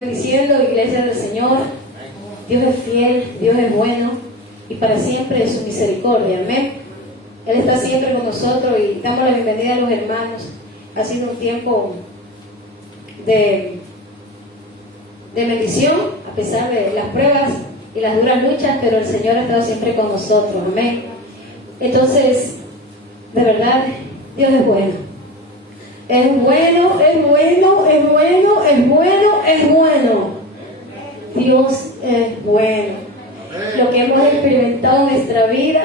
Diciendo, iglesia del Señor, Dios es fiel, Dios es bueno y para siempre es su misericordia, amén. Él está siempre con nosotros y damos la bienvenida a los hermanos. Ha sido un tiempo de bendición a pesar de las pruebas y las duras luchas, pero el Señor ha estado siempre con nosotros, amén. Entonces, de verdad, Dios es bueno. Es bueno, es bueno, es bueno, es bueno, es bueno. Dios es bueno. Lo que hemos experimentado en nuestra vida,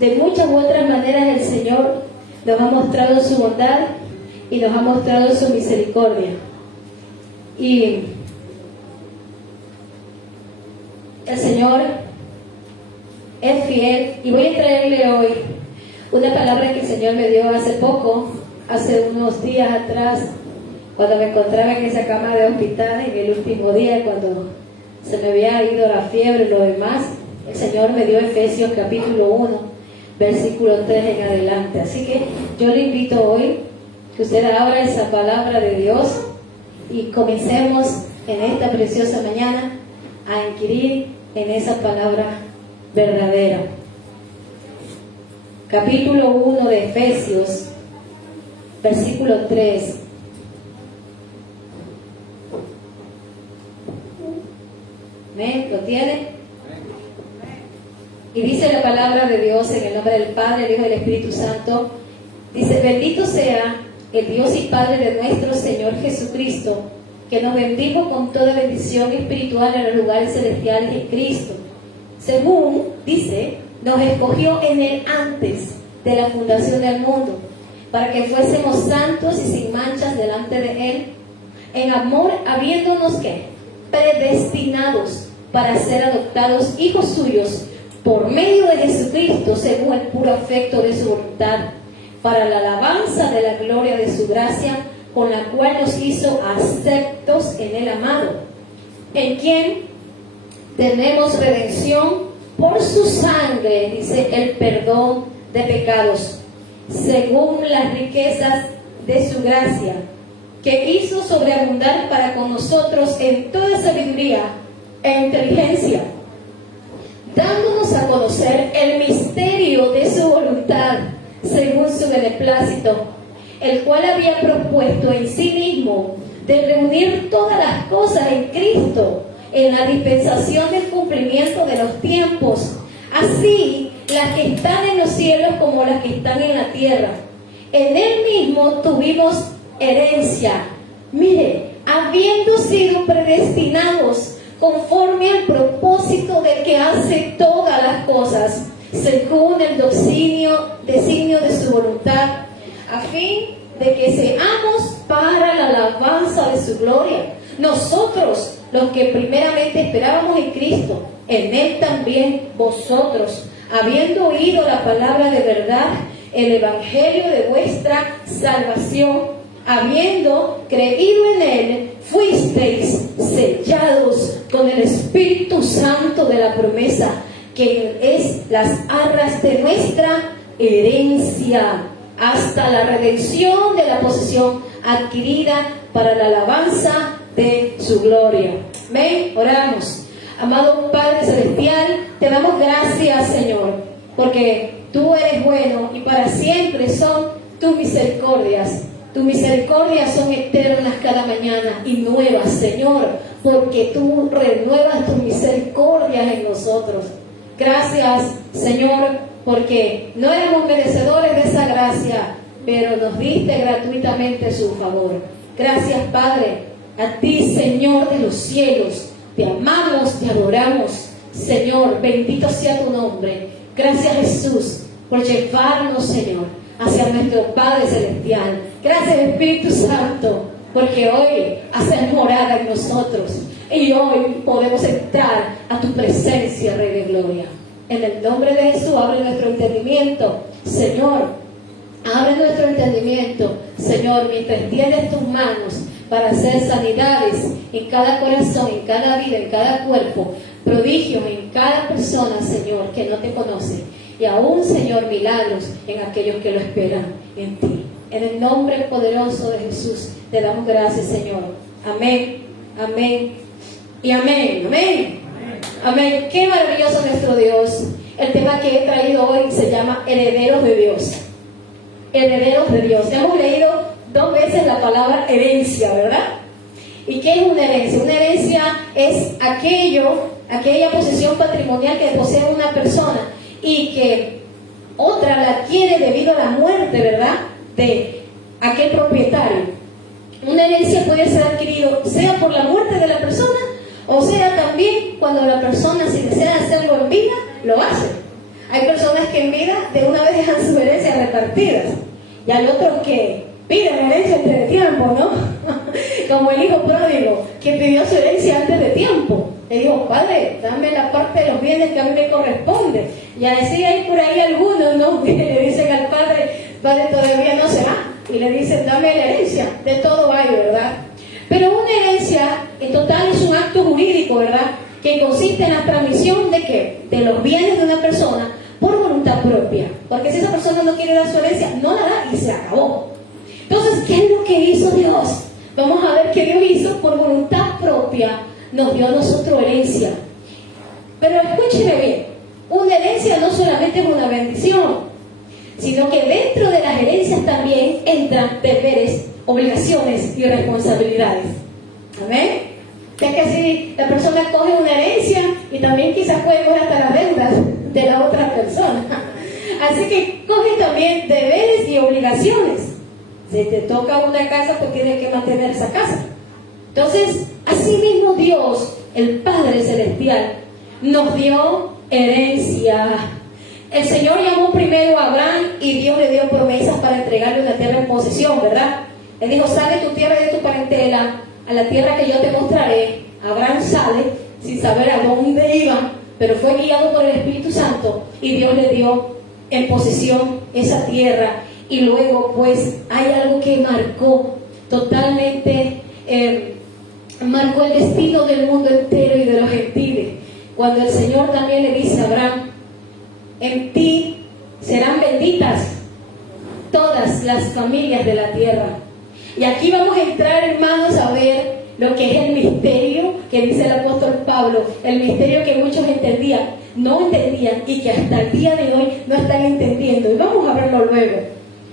de muchas u otras maneras, el Señor nos ha mostrado su bondad y nos ha mostrado su misericordia. Y el Señor es fiel. Y voy a traerle hoy una palabra que el Señor me dio hace poco. Hace unos días atrás, cuando me encontraba en esa cama de hospital, en el último día, cuando se me había ido la fiebre y lo demás, el Señor me dio Efesios capítulo 1, versículo 3 en adelante. Así que yo le invito hoy que usted abra esa palabra de Dios y comencemos en esta preciosa mañana a inquirir en esa palabra verdadera. Capítulo 1 de Efesios, versículo 3. ¿Amén? ¿Lo tiene? Y dice la palabra de Dios en el nombre del Padre, el Hijo y del Espíritu Santo. Dice: bendito sea el Dios y Padre de nuestro Señor Jesucristo, que nos bendijo con toda bendición espiritual en los lugares celestiales en Cristo. Según, dice, nos escogió en Él antes de la fundación del mundo, para que fuésemos santos y sin manchas delante de Él, en amor, habiéndonos ¿qué? Predestinados para ser adoptados hijos suyos por medio de Jesucristo, según el puro afecto de su voluntad, para la alabanza de la gloria de su gracia, con la cual nos hizo aceptos en el amado, en quien tenemos redención por su sangre, dice, el perdón de pecados, según las riquezas de su gracia, que hizo sobreabundar para con nosotros en toda sabiduría e inteligencia, dándonos a conocer el misterio de su voluntad, según su beneplácito, el cual había propuesto en sí mismo de reunir todas las cosas en Cristo, en la dispensación del cumplimiento de los tiempos, así las que están en los cielos como las que están en la tierra. En Él mismo tuvimos herencia, mire, habiendo sido predestinados conforme al propósito del que hace todas las cosas, según el designio de su voluntad, a fin de que seamos para la alabanza de su gloria. Nosotros, los que primeramente esperábamos en Cristo, en Él también vosotros, habiendo oído la palabra de verdad, el evangelio de vuestra salvación, habiendo creído en Él, fuisteis sellados con el Espíritu Santo de la promesa, que es las arras de nuestra herencia, hasta la redención de la posesión adquirida para la alabanza de su gloria. Amén. Oramos. Amado Padre Celestial, te damos gracias, Señor, porque tú eres bueno y para siempre son tus misericordias. Tus misericordias son eternas cada mañana y nuevas, Señor, porque tú renuevas tus misericordias en nosotros. Gracias, Señor, porque no éramos merecedores de esa gracia, pero nos diste gratuitamente su favor. Gracias, Padre, a ti, Señor de los cielos. Te amamos, te adoramos, Señor, bendito sea tu nombre. Gracias, Jesús, por llevarnos, Señor, hacia nuestro Padre Celestial. Gracias, Espíritu Santo, porque hoy haces morada en nosotros y hoy podemos entrar a tu presencia, Rey de Gloria. En el nombre de Jesús, abre nuestro entendimiento, Señor, abre nuestro entendimiento, Señor, mientras extiendes tus manos para hacer sanidades en cada corazón, en cada vida, en cada cuerpo, prodigios en cada persona, Señor, que no te conoce, y aún, Señor, milagros en aquellos que lo esperan en ti. En el nombre poderoso de Jesús, te damos gracias, Señor. Amén, Amén. Y amén. Amén. Amén. Qué maravilloso nuestro Dios. El tema que he traído hoy se llama herederos de Dios. Herederos de Dios. Hemos leído 2 veces la palabra herencia, ¿verdad? ¿Y qué es una herencia? Una herencia es aquella posesión patrimonial que posee una persona y que otra la adquiere debido a la muerte, ¿verdad?, de aquel propietario. Una herencia puede ser adquirido sea por la muerte de la persona o sea también cuando la persona, si desea hacerlo en vida, lo hace. Hay personas que en vida de una vez dejan sus herencias repartidas y hay otros que piden herencia antes de tiempo, ¿no? Como el hijo pródigo que pidió su herencia antes de tiempo. Le dijo: padre, dame la parte de los bienes que a mí me corresponde. Y así hay por ahí algunos, ¿no?, que le dicen al padre: padre, todavía no se va. Y le dicen: dame la herencia. De todo hay, ¿verdad? Pero una herencia en total es un acto jurídico, ¿verdad?, que consiste en la transmisión de ¿qué? De los bienes de una persona por voluntad propia. Porque si esa persona no quiere dar su herencia, no la da y se acabó. Entonces, ¿qué es lo que hizo Dios? Vamos a ver qué Dios hizo. Por voluntad propia nos dio a nosotros herencia. Pero escúcheme bien, una herencia no solamente es una bendición, sino que dentro de las herencias también entran deberes, obligaciones y responsabilidades. Amén. Ya que así la persona coge una herencia y también quizás puede coger hasta las deudas de la otra persona. Así que coge también deberes y obligaciones. Si te toca una casa, pues tienes que mantener esa casa. Entonces, así mismo Dios, el Padre Celestial, nos dio herencia. El Señor llamó primero a Abraham y Dios le dio promesas para entregarle una tierra en posesión, ¿verdad? Le dijo: sale de tu tierra y de tu parentela a la tierra que yo te mostraré. Abraham sale sin saber a dónde iba, pero fue guiado por el Espíritu Santo y Dios le dio en posesión esa tierra. Y luego pues hay algo que marcó totalmente, marcó el destino del mundo entero y de los gentiles, cuando el Señor también le dice a Abraham: en ti serán benditas todas las familias de la tierra. Y aquí vamos a entrar, hermanos, a ver lo que es el misterio que dice el apóstol Pablo, el misterio que muchos no entendían y que hasta el día de hoy no están entendiendo. Y vamos a verlo luego.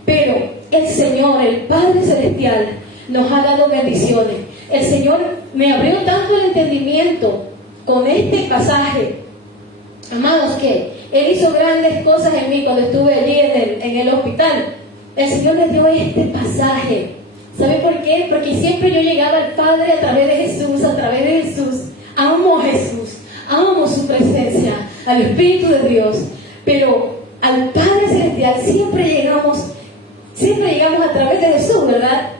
Pero el Señor, el Padre Celestial, nos ha dado bendiciones. El Señor me abrió tanto el entendimiento con este pasaje, amados, que Él hizo grandes cosas en mí cuando estuve allí en el hospital. El Señor me dio este pasaje. ¿Sabe por qué? Porque siempre yo llegaba al Padre a través de Jesús, a través de Jesús. Amo a Jesús, amo su presencia, al Espíritu de Dios. Pero al Padre Celestial siempre llegamos a través de Jesús, ¿verdad?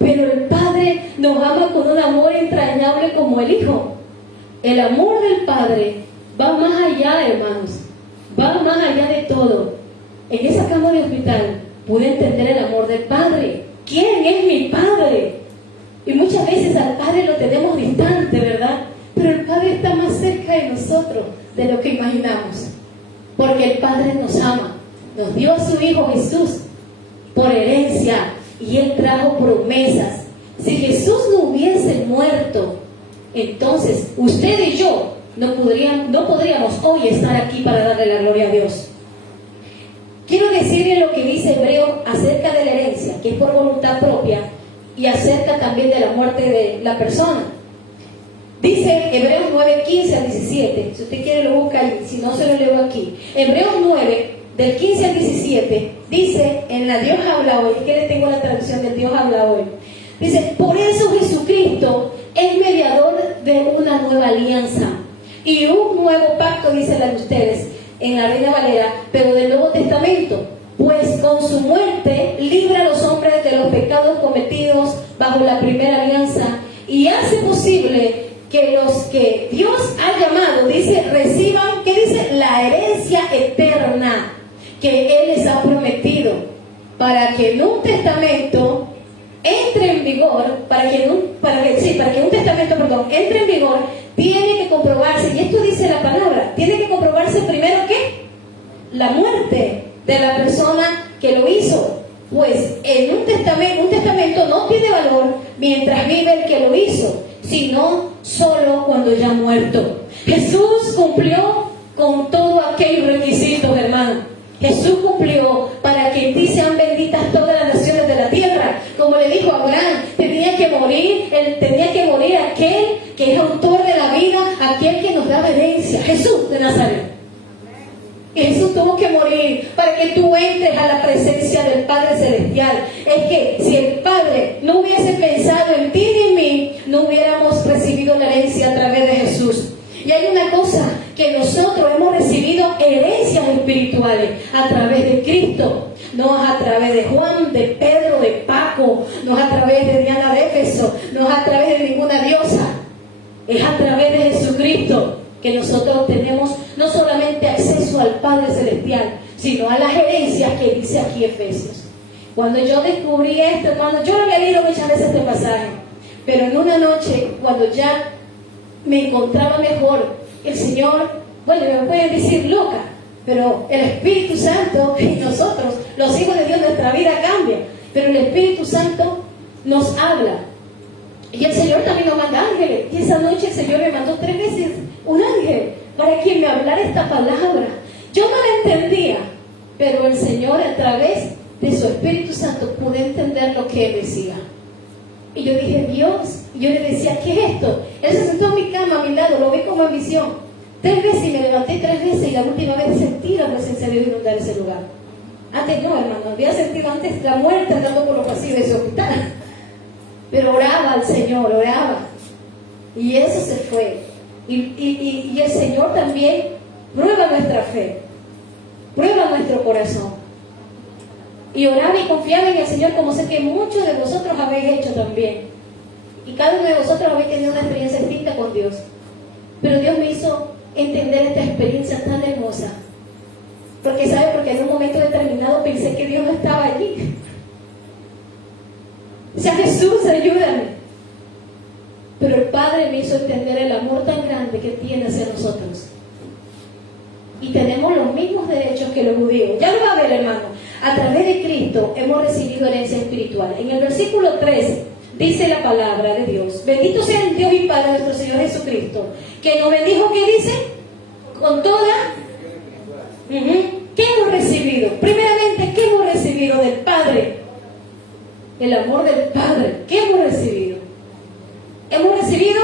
Pero el Padre nos ama con un amor entrañable como el Hijo. El amor del Padre va más allá, hermanos, va más allá de todo. En esa cama de hospital pude entender el amor del Padre. ¿Quién es mi Padre? Y muchas veces al Padre lo tenemos distante, ¿verdad? Pero el Padre está más cerca de nosotros de lo que imaginamos. Porque el Padre nos ama. Nos dio a su Hijo Jesús por herencia y Él trajo promesas. Si Jesús no hubiese muerto, entonces usted y yo no podríamos hoy estar aquí para darle la gloria a Dios. Quiero decirle lo que dice Hebreo acerca de la herencia, que es por voluntad propia, y acerca también de la muerte de la persona. Dice Hebreos 9, 15 al 17. Si usted quiere lo busca ahí, si no se lo leo aquí. Hebreos 9, del 15 al 17, dice en la Dios habla hoy. ¿Qué le tengo la traducción del Dios habla hoy? Dice: por eso Jesucristo es mediador de una nueva alianza y un nuevo pacto, dice la de ustedes en la Reina Valera, pero del Nuevo Testamento, pues con su muerte libra a los hombres de los pecados cometidos bajo la primera alianza y hace posible que los que Dios ha llamado, dice, reciban, ¿qué dice? La herencia eterna que Él les ha prometido, para que en un testamento entre en vigor, para que un testamento entre en vigor, tiene que comprobarse, y esto dice la palabra, tiene que comprobarse primero ¿qué? La muerte de la persona que lo hizo. Pues en un testamento no tiene valor mientras vive el que lo hizo. sino solo cuando ya muerto. Jesús cumplió con todos aquellos requisitos, hermano. Jesús cumplió para que en ti sean benditas todas las naciones de la tierra. Como le dijo a Abraham, tenía que morir aquel que es autor de la vida, aquel que nos da herencia, Jesús de Nazaret. Y Jesús tuvo que morir para que tú entres a la presencia del Padre Celestial. Es que si el Padre no hubiese pensado en ti ni en mí, no hubiéramos recibido la herencia a través de Jesús. Y hay una cosa, que nosotros hemos recibido herencias espirituales a través de Cristo. No es a través de Juan, de Pedro, de Paco, no es a través de Diana de Éfeso, no es a través de ninguna diosa. Es a través de Jesucristo que nosotros tenemos no solamente acceso al Padre Celestial, sino a las herencias que dice aquí Efesios. Cuando yo descubrí esto, hermano, yo lo había leído muchas veces este pasaje, pero en una noche, cuando ya me encontraba mejor, el Señor, bueno, me pueden decir loca, pero el Espíritu Santo y nosotros, los hijos de Dios, nuestra vida cambia, pero el Espíritu Santo nos habla. Y el Señor también nos manda ángeles. Y esa noche el Señor me mandó 3 veces un ángel para que me hablara esta palabra. Yo no la entendía, pero el Señor, a través de su Espíritu Santo, pude entender lo que Él decía. Y yo dije, Dios, y yo le decía, ¿qué es esto? Él se sentó en mi cama a mi lado, lo vi como en visión. 3 veces, y me levanté 3 veces, y la última vez sentí la presencia de Dios inundar ese lugar. Antes no, hermano, había sentido antes la muerte andando por los pasillos de ese hospital. Pero oraba al Señor, oraba. Y eso se fue. Y el Señor también prueba nuestra fe, prueba nuestro corazón. Y oraba y confiaba en el Señor, como sé que muchos de vosotros habéis hecho también. Y cada uno de vosotros habéis tenido una experiencia distinta con Dios. Pero Dios me hizo entender esta experiencia tan hermosa. Porque, ¿sabe? Porque en un momento determinado pensé que Dios no estaba allí. O sea, Jesús, ayúdame. Pero el Padre me hizo entender el amor tan grande que tiene hacia nosotros. Y tenemos los mismos derechos que los judíos. Ya lo va a ver, hermano. A través de Cristo hemos recibido herencia espiritual. En el versículo 3 dice la palabra de Dios: bendito sea el Dios y Padre de nuestro Señor Jesucristo, que nos bendijo, ¿qué dice? Con toda... ¿Qué hemos recibido? Primeramente, ¿qué hemos recibido del Padre? El amor del Padre. ¿Qué hemos recibido? Hemos recibido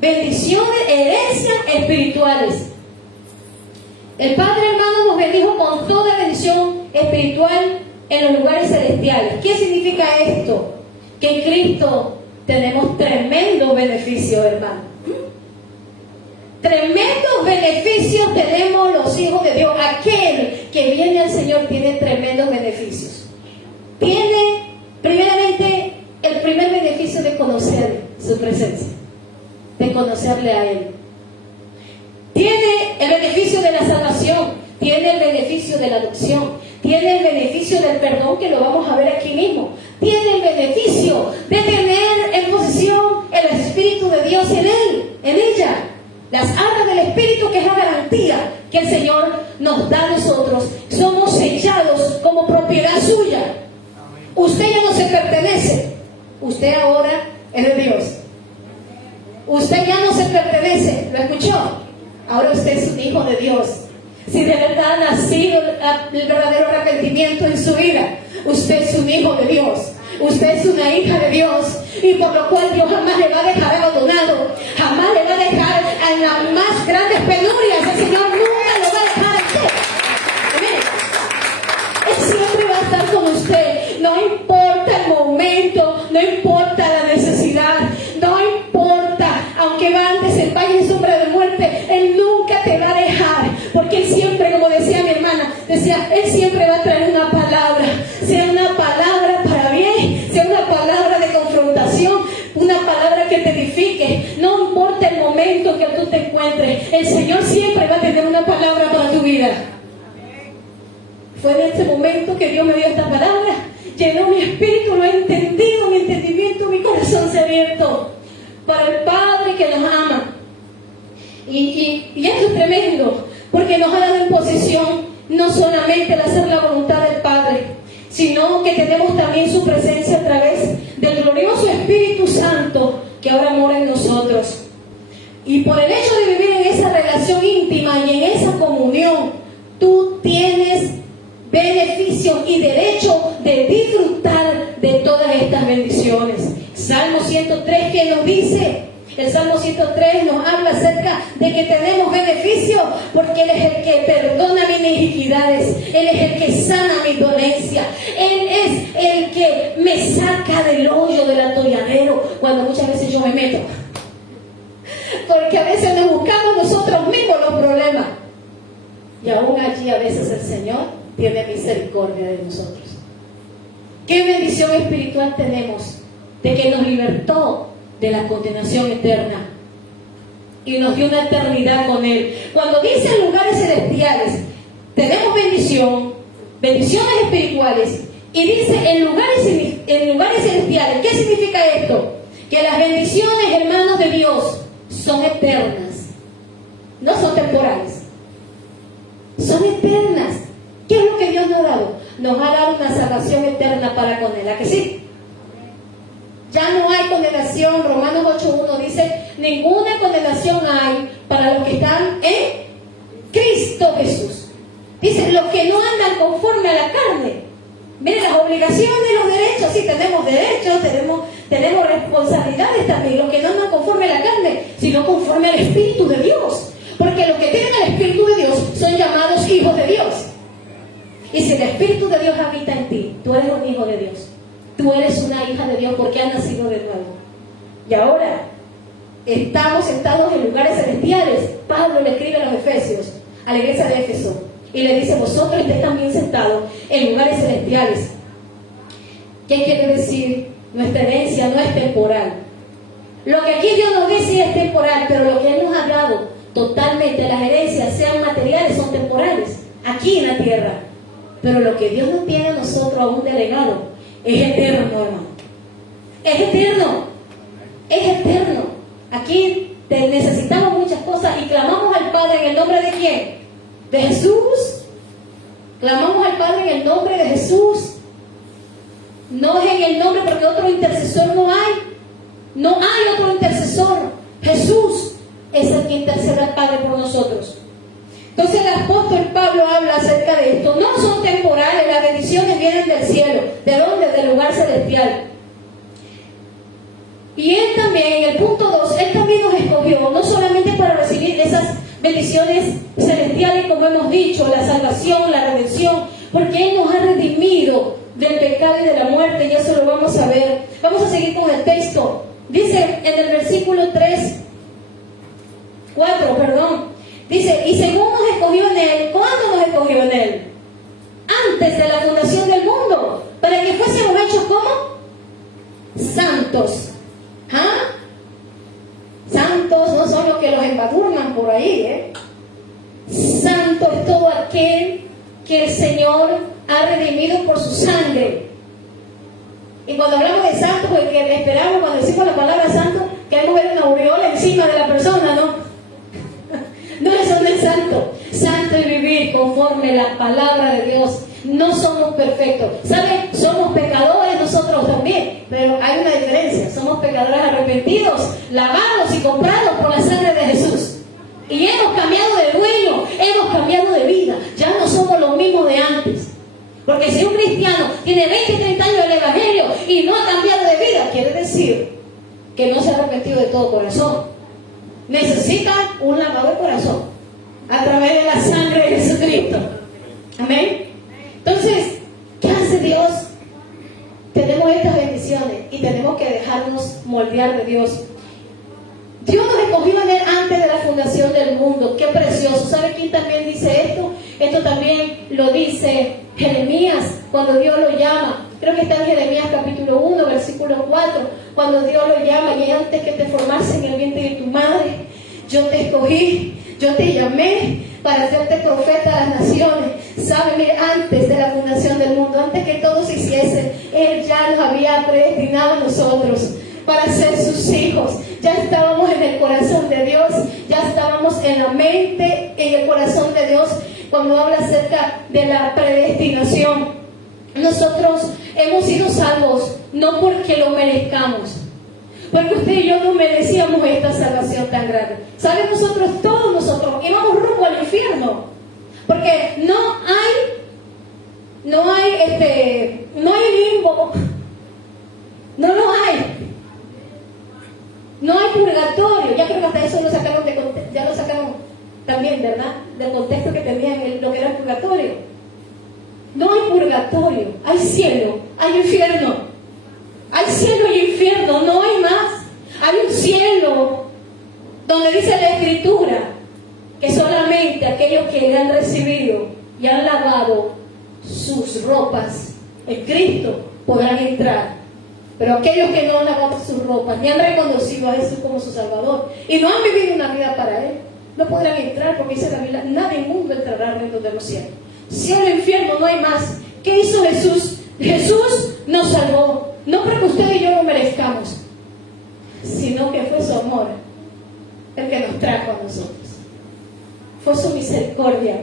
bendiciones, herencias espirituales. El Padre, hermano, nos bendijo con toda bendición espiritual en los lugares celestiales. ¿Qué significa esto? Que en Cristo tenemos tremendos beneficios, hermano. Tremendos beneficios tenemos los hijos de Dios. Aquel que viene al Señor tiene tremendos beneficios. Tiene, primeramente, el primer beneficio de conocer su presencia, de conocerle a Él. Tiene el beneficio de la salvación, tiene el beneficio de la adopción, tiene el beneficio del perdón, que lo vamos a ver aquí mismo. Tiene el beneficio de tener en posesión el Espíritu de Dios en él, en ella. Las arras del Espíritu, que es la garantía que el Señor nos da a nosotros. Somos sellados como propiedad suya. Usted ya no se pertenece. Usted ahora es de Dios. Usted ya no se pertenece. ¿Lo escuchó? Ahora usted es un hijo de Dios. Si de verdad ha nacido el verdadero arrepentimiento en su vida, usted es un hijo de Dios. Usted es una hija de Dios, y por lo cual Dios jamás le va a dejar abandonado, jamás le va a dejar en las más grandes penurias. El Señor nunca lo va a dejar a usted. Amén. Él siempre va a estar con usted. No importa el momento, no importa la necesidad, no importa, aunque andes en valle de sombra de muerte, Él nunca te va a dejar, porque Él siempre, como decía mi hermana, decía, Él siempre va a traer una palabra, sea una palabra para bien, sea una palabra de confrontación, una palabra que te edifique. No importa el momento que tú te encuentres, el Señor siempre va a tener una palabra para tu vida. Fue en este momento que Dios me dio esta palabra, llenó mi espíritu, lo he entendido, mi entendimiento, mi corazón se ha abierto para el Padre que nos ama. Y esto es tremendo, porque nos ha dado en posesión no solamente el hacer la voluntad del Padre, sino que tenemos también su presencia a través del glorioso Espíritu Santo que ahora mora en nosotros. Y por el hecho de vivir en esa relación íntima y en esa comunión, tú tienes beneficio y derecho de disfrutar de todas estas bendiciones. Salmo 103, ¿qué nos dice? El Salmo 103 nos habla acerca de que tenemos beneficio porque Él es el que perdona mis iniquidades, Él es el que sana mi dolencia, Él es el que me saca del hoyo del atolladero cuando muchas veces yo me meto. Porque a veces nos buscamos nosotros mismos los problemas. Y aún allí a veces el Señor tiene misericordia de nosotros. ¿Qué bendición espiritual tenemos? De que nos libertó de la condenación eterna y nos dio una eternidad con Él. Cuando dice lugares celestiales, tenemos bendiciones espirituales, y dice en lugares celestiales. ¿Qué significa esto? Que las bendiciones, hermanos de Dios, son eternas, no son temporales, son eternas. ¿Qué es lo que Dios nos ha dado? Nos ha dado una salvación eterna para con Él. ¿A que sí? Ya no hay condenación. Romanos 8:1 dice: ninguna condenación hay para los que están en Cristo Jesús. Dice: los que no andan conforme a la carne. Miren, las obligaciones, los derechos, sí, tenemos derechos, tenemos responsabilidades también. Los que no andan conforme a la carne, sino conforme al Espíritu de Dios. Porque los que tienen el Espíritu de Dios son llamados hijos de Dios. Y si el Espíritu de Dios habita en ti, tú eres un hijo de Dios. Tú eres una hija de Dios porque has nacido de nuevo. Y ahora estamos sentados en lugares celestiales. Pablo le escribe a los Efesios, a la iglesia de Éfeso, y le dice: vosotros estáis también sentados en lugares celestiales. ¿Qué quiere decir? Nuestra herencia no es temporal. Lo que aquí Dios nos dice es temporal, pero lo que Él nos ha dado totalmente, las herencias, sean materiales, son temporales, aquí en la tierra. Pero lo que Dios nos tiene a nosotros aún delegado es eterno, hermano. Es eterno. Es eterno. Aquí necesitamos muchas cosas y clamamos al Padre en el nombre de ¿quién? De Jesús. Clamamos al Padre en el nombre de Jesús. No es en el nombre, porque otro intercesor no hay. No hay otro intercesor. Jesús es el que intercede al Padre por nosotros. Entonces el apóstol Pablo habla acerca de esto. No son temporales, las bendiciones vienen del cielo. ¿De dónde? Del lugar celestial. Y Él también, en el punto 2, Él también nos escogió, no solamente para recibir esas bendiciones celestiales, como hemos dicho, la salvación, la redención, porque Él nos ha redimido del pecado y de la muerte, y eso lo vamos a ver. Vamos a seguir con el texto. Dice en el versículo 4, dice: y según nos escogió en Él. ¿Cuándo nos escogió en Él? Antes de la fundación del mundo, para que fuésemos hechos como santos. ¿Ah? Santos no son los que los embadurnan por ahí, Santo es todo aquel que el Señor ha redimido por su sangre. Y cuando hablamos de santo, porque esperamos, cuando decimos la palabra santo, queremos ver una aureola encima de la persona, ¿no? No, eso no es santo. Santo es vivir conforme la palabra de Dios. No somos perfectos. ¿Saben? Somos pecadores nosotros también. Pero hay una diferencia. Somos pecadores arrepentidos, lavados y comprados por la sangre de Jesús. Y hemos cambiado de dueño, hemos cambiado de vida. Ya no somos los mismos de antes. Porque si un cristiano tiene 20, 30 años en el Evangelio y no ha cambiado de vida, quiere decir que no se ha arrepentido de todo corazón. Necesita un lavado de corazón a través de la sangre de Jesucristo. Amén. Entonces, ¿qué hace Dios? Tenemos estas bendiciones y tenemos que dejarnos moldear de Dios. Dios nos escogió en Él antes de la fundación del mundo. ¡Qué precioso! ¿Sabe quién también dice esto? Esto también lo dice Jeremías cuando Dios lo llama. Creo que está en Jeremías capítulo 1, versículo 4. Cuando Dios lo llama: y antes que te formase en el vientre de tu madre, yo te escogí, yo te llamé para hacerte profeta a las naciones. ¿Sabe? Mire, antes de la fundación del mundo, antes que todo se hiciese, Él ya nos había predestinado a nosotros para ser sus hijos. Ya estábamos en el corazón de Dios, ya estábamos en la mente, en el corazón de Dios, cuando habla acerca de la predestinación. Nosotros hemos sido salvos no porque lo merezcamos, porque usted y yo no merecíamos esta salvación tan grande. ¿Saben? Todos nosotros, íbamos rumbo al infierno, porque no hay limbo, no lo hay. No hay purgatorio. Ya creo que hasta eso lo sacaron ya lo sacaron también, ¿verdad? Del contexto que tenían lo que era el purgatorio. No hay purgatorio, hay cielo, hay infierno. Hay cielo y infierno, no hay más. Hay un cielo donde dice la Escritura que solamente aquellos que han recibido y han lavado sus ropas en Cristo podrán entrar. Pero aquellos que no han lavado sus ropas ni han reconocido a Jesús como su Salvador y no han vivido una vida para Él, no podrán entrar, porque dice la Biblia: nadie inmundo entrará al reino de los cielos. Cielo e infierno, no hay más. ¿Qué hizo Jesús? Jesús nos salvó, no porque usted y yo lo merezcamos, sino que fue su amor el que nos trajo a nosotros. Fue su misericordia.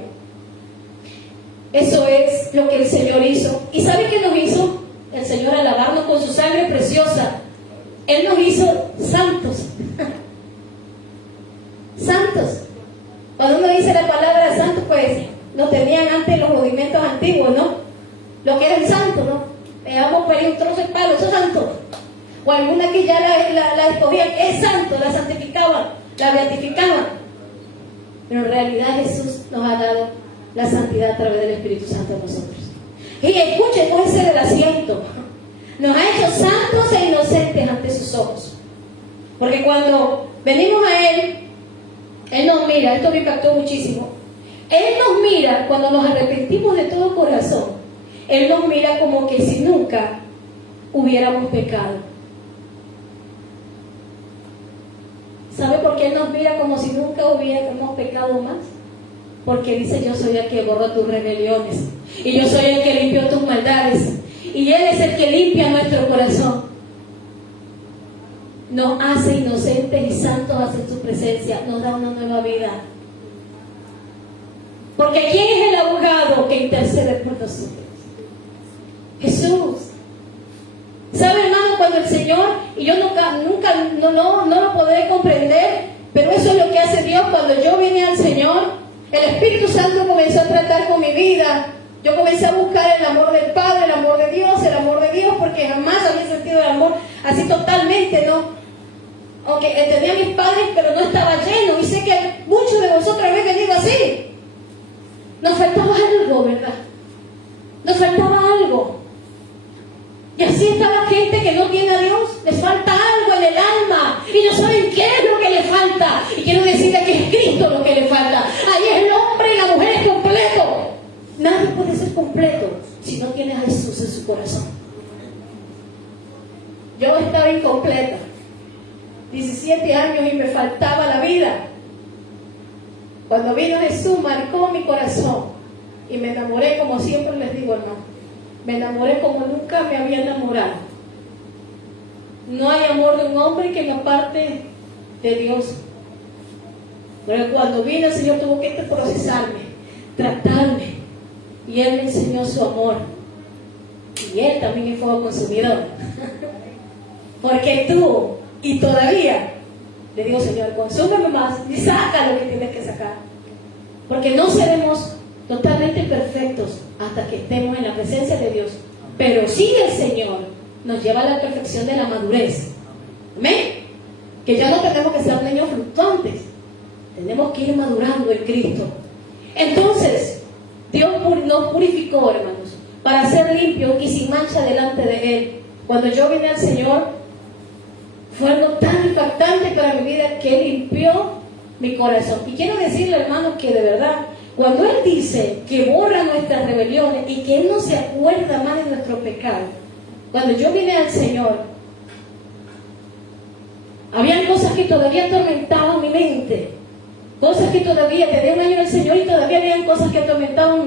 Eso es lo que el Señor hizo. ¿Y sabe qué nos hizo el Señor al lavarnos con su sangre preciosa? Él nos hizo santos. Santos. Cuando uno dice la palabra santo, pues lo tenían antes los movimientos antiguos, ¿no? Lo que era el santo, ¿no? Vamos a pedir un trozo de palo, eso es santo. O alguna que ya la escogían, es santo, la santificaban, la beatificaban. Pero en realidad Jesús nos ha dado la santidad a través del Espíritu Santo a nosotros. Y escuchen, puede ser el asiento. Nos ha hecho santos e inocentes ante sus ojos. Porque cuando venimos a Él, Él nos mira. Esto me impactó muchísimo. Él nos mira cuando nos arrepentimos de todo corazón. Él nos mira como que si nunca hubiéramos pecado. ¿Sabe por qué Él nos mira como si nunca hubiéramos pecado más? Porque dice: yo soy el que borra tus rebeliones, y yo soy el que limpió tus maldades, y Él es el que limpia nuestro corazón. Nos hace inocentes y santos hacia su presencia, nos da una nueva vida. Porque ¿quién es el abogado que intercede por nosotros? Jesús. ¿Sabe, hermano? Cuando el Señor, y yo nunca no lo podré comprender, pero eso es lo que hace Dios. Cuando yo vine al Señor, el Espíritu Santo comenzó a tratar con mi vida. Yo comencé a buscar el amor del Padre, el amor de Dios, porque jamás había sentido el amor así totalmente, ¿no? Aunque tenía a mis padres, pero no estaba lleno. Y sé que muchos de vosotros habéis venido así. Nos faltaba algo, ¿verdad? Nos faltaba algo. Y así está la gente que no tiene a Dios. Les falta algo en el alma y no saben qué es lo que le falta. Y quiero decirle que es Cristo lo que le falta. Ahí es el hombre y la mujer es completo. Nadie puede ser completo si no tiene a Jesús en su corazón. Yo estaba incompleta, 17 años, y me faltaba la vida. Cuando vino Jesús, marcó mi corazón y me enamoré, como siempre les digo, hermano. Me enamoré como nunca me había enamorado. No hay amor de un hombre que me aparte de Dios. Pero cuando vino el Señor tuvo que procesarme, tratarme, y Él me enseñó su amor. Y Él también es fuego consumidor. Porque tú, y todavía, le digo: Señor, consúmeme más y saca lo que tienes que sacar. Porque no seremos totalmente perfectos hasta que estemos en la presencia de Dios, pero sí el Señor nos lleva a la perfección de la madurez. Amén. Que ya no tenemos que ser niños fluctuantes, tenemos que ir madurando en Cristo. Entonces Dios nos purificó, hermanos, para ser limpios y sin mancha delante de Él. Cuando yo vine al Señor, fue algo tan impactante para mi vida que Él limpió mi corazón. Y quiero decirle, hermanos, que de verdad, cuando Él dice que borra nuestras rebeliones y que Él no se acuerda más de nuestro pecado, cuando yo vine al Señor, habían cosas que todavía atormentaban mi mente, cosas que todavía, tenía un año en el Señor y todavía habían cosas que atormentaban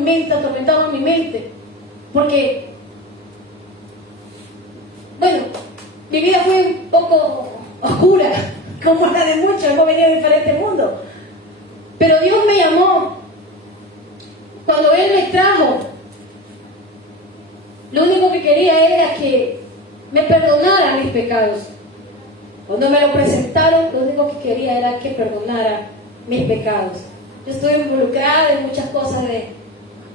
mi mente, porque, bueno, mi vida fue un poco oscura, como la de muchos, hemos venido de diferentes mundos, pero Dios me llamó. Cuando Él me trajo, lo único que quería era que me perdonara mis pecados. Cuando me lo presentaron, lo único que quería era que perdonara mis pecados. Yo estuve involucrada en muchas cosas de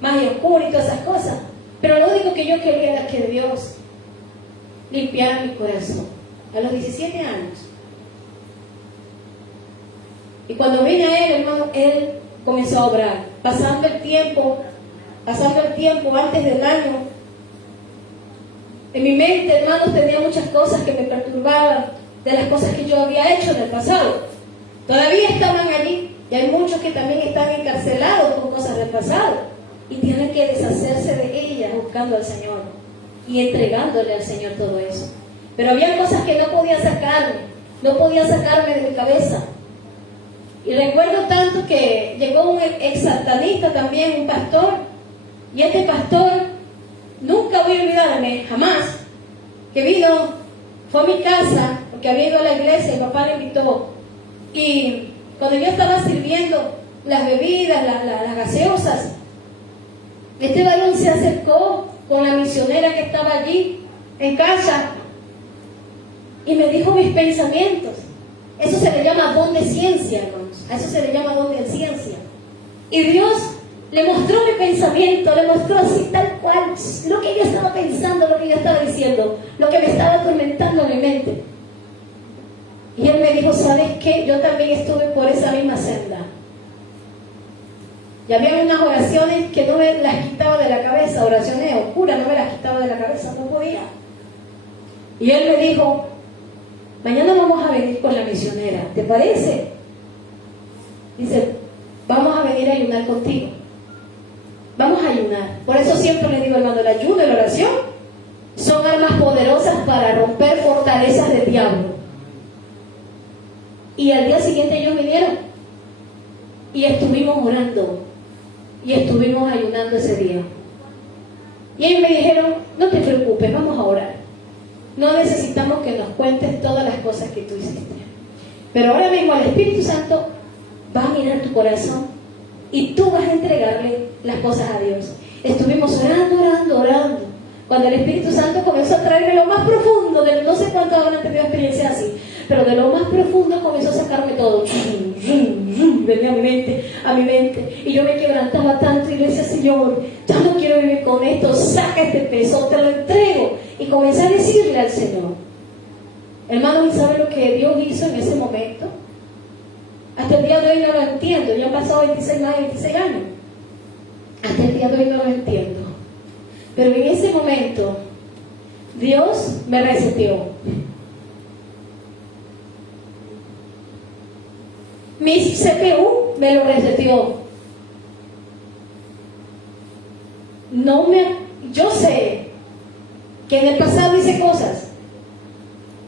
magia oscura y todas esas cosas, pero lo único que yo quería era que Dios limpiara mi corazón. A los 17 años. Y cuando vine a Él, hermano, Él comenzó a obrar. Pasando el tiempo, antes del año, en mi mente, hermanos, tenía muchas cosas que me perturbaban de las cosas que yo había hecho en el pasado. Todavía estaban allí, y hay muchos que también están encarcelados con cosas del pasado, y tienen que deshacerse de ellas buscando al Señor y entregándole al Señor todo eso. Pero había cosas que no podía sacarme de mi cabeza. Y recuerdo tanto que llegó un ex-satanista también, un pastor, y este pastor, nunca voy a olvidarme, jamás, que vino, fue a mi casa, porque había ido a la iglesia, mi papá le invitó, y cuando yo estaba sirviendo las bebidas, las gaseosas, este varón se acercó con la misionera que estaba allí en casa y me dijo mis pensamientos. Eso se le llama don de ciencia, hermanos. A eso se le llama don de ciencia. Y Dios le mostró mi pensamiento, le mostró así tal cual lo que yo estaba pensando, lo que yo estaba diciendo, lo que me estaba atormentando en mi mente. Y él me dijo, ¿sabes qué? Yo también estuve por esa misma senda. Y había unas oraciones que no me las quitaba de la cabeza, oraciones oscuras, no me las quitaba de la cabeza, no podía. Y él me dijo, mañana vamos a venir con la misionera, ¿te parece? Dice, vamos a venir a ayunar contigo. Vamos a ayunar. Por eso siempre le digo, hermano, el ayuno y la oración son armas poderosas para romper fortalezas del diablo. Y al día siguiente ellos vinieron y estuvimos orando y estuvimos ayunando ese día. Y ellos me dijeron, no te preocupes, vamos a orar. No necesitamos que nos cuentes todas las cosas que tú hiciste. Pero ahora mismo el Espíritu Santo va a mirar tu corazón y tú vas a entregarle las cosas a Dios. Estuvimos orando. Cuando el Espíritu Santo comenzó a traerme lo más profundo, no sé cuántos habrán tenido experiencias así, pero de lo más profundo comenzó a sacarme todo. Venía a mi mente. Y yo me quebrantaba tanto y le decía, Señor, ya no quiero vivir con esto, saca este peso, te lo entrego. Y comencé a decirle al Señor. Hermanos, ¿y saben lo que Dios hizo en ese momento? Hasta el día de hoy no lo entiendo. Ya han pasado 26 años. Hasta el día de hoy no lo entiendo. Pero en ese momento, Dios me reseteó. Mi CPU me lo reseteó. Yo sé que en el pasado hice cosas,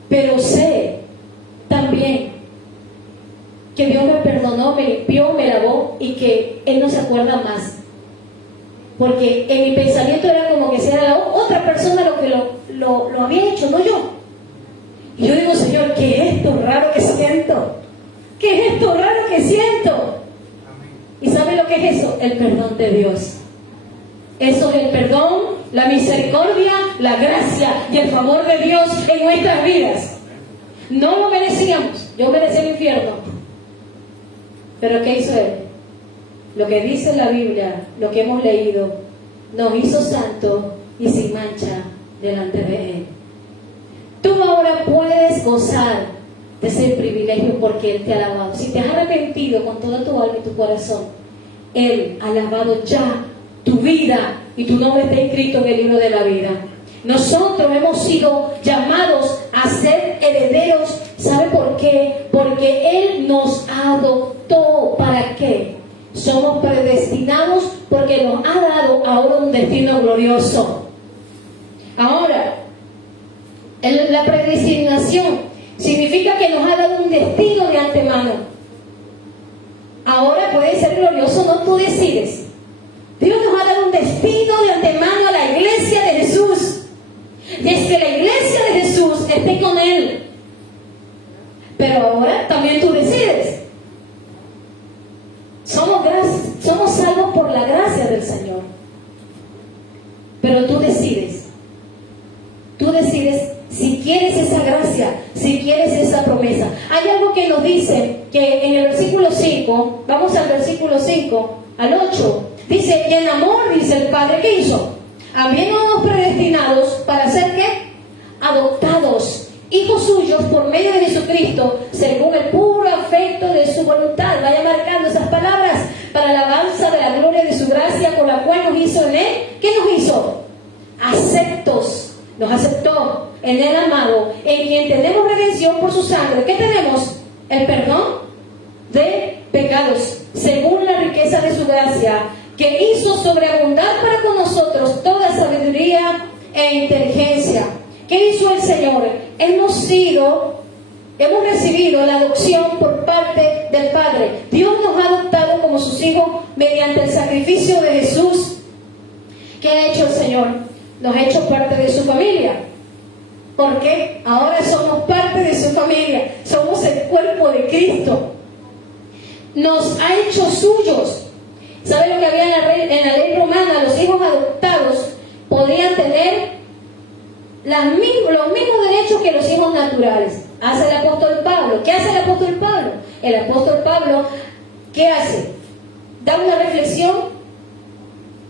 pero sé también que Dios me perdonó, me limpió, me lavó y que Él no se acuerda más. Porque en mi pensamiento era como que si era la otra persona lo que lo había hecho, no yo. Y yo digo, Señor, ¿qué es esto raro que siento? ¿Qué es esto raro que siento? ¿Y sabe lo que es eso? El perdón de Dios. Eso es el perdón, la misericordia, la gracia y el favor de Dios en nuestras vidas. No lo merecíamos. Yo merecía el infierno. Pero ¿qué hizo Él? Lo que dice la Biblia, lo que hemos leído, nos hizo santos y sin mancha delante de Él. Tú ahora puedes gozar de ese privilegio porque Él te ha lavado. Si te has arrepentido con toda tu alma y tu corazón, Él ha lavado ya tu vida y tu nombre está inscrito en el libro de la vida. Nosotros hemos sido llamados a ser herederos. ¿Sabe por qué? Porque Él nos adoptó. ¿Para qué? Somos predestinados porque nos ha dado ahora un destino glorioso. Ahora, la predestinación significa que nos ha dado un destino de antemano. Ahora puede ser glorioso, no tú decides. Dios nos ha dado un destino de antemano a la iglesia de Jesús. Y es que la iglesia de Jesús esté con Él. Pero ahora también tú decides. Somos salvos por la gracia del Señor. Pero tú decides. Tú decides si quieres esa gracia, si quieres esa promesa. versículo 5, vamos al versículo 5, al 8, dice, y en amor, dice el Padre, ¿qué hizo? Habiéndonos predestinados para ser, ¿qué? Adoptados, hijos suyos por medio de Jesucristo, según el puro afecto de su voluntad. Vaya marcando esas palabras, para la alabanza de la gloria de su gracia, con la cual nos hizo en él. ¿Qué nos hizo? Aceptos. Nos aceptó en el amado, en quien tenemos redención por su sangre. ¿Qué tenemos? El perdón de pecados, según la riqueza de su gracia, que hizo sobreabundar para con nosotros toda sabiduría e inteligencia. ¿Qué hizo el Señor? Hemos recibido la adopción por parte del Padre. Dios nos ha adoptado como sus hijos mediante el sacrificio de Jesús. ¿Qué ha hecho el Señor? Nos ha hecho parte de su familia. Porque ahora somos parte de su familia. Somos el cuerpo de Cristo. Nos ha hecho suyos. ¿Sabe lo que había en la ley romana? Los hijos adoptados podrían tener los mismos derechos que los hijos naturales. Hace el apóstol Pablo. ¿Qué hace el apóstol Pablo? El apóstol Pablo, ¿qué hace? Da una reflexión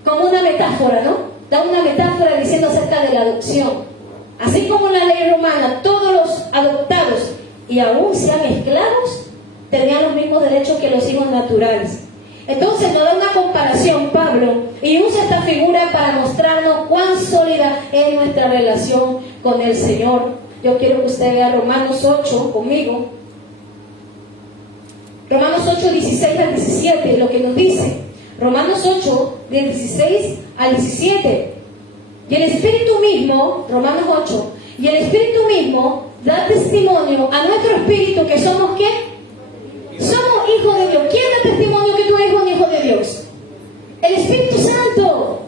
como una metáfora, ¿no? Da una metáfora diciendo acerca de la adopción. Así como en la ley romana, todos los adoptados, y aún sean esclavos, tenían los mismos derechos que los hijos naturales. Entonces nos da una comparación Pablo y usa esta figura para mostrarnos cuán sólida es nuestra relación con el Señor. Yo quiero que usted vea Romanos 8 conmigo. Romanos 8, 16 al 17, lo que nos dice. Romanos 8, del 16 al 17. Y el Espíritu mismo, Romanos 8, y el Espíritu mismo da testimonio a nuestro espíritu que somos ¿qué? Somos hijos de Dios. ¿Quién da testimonio que tú eres un hijo de Dios? El Espíritu Santo.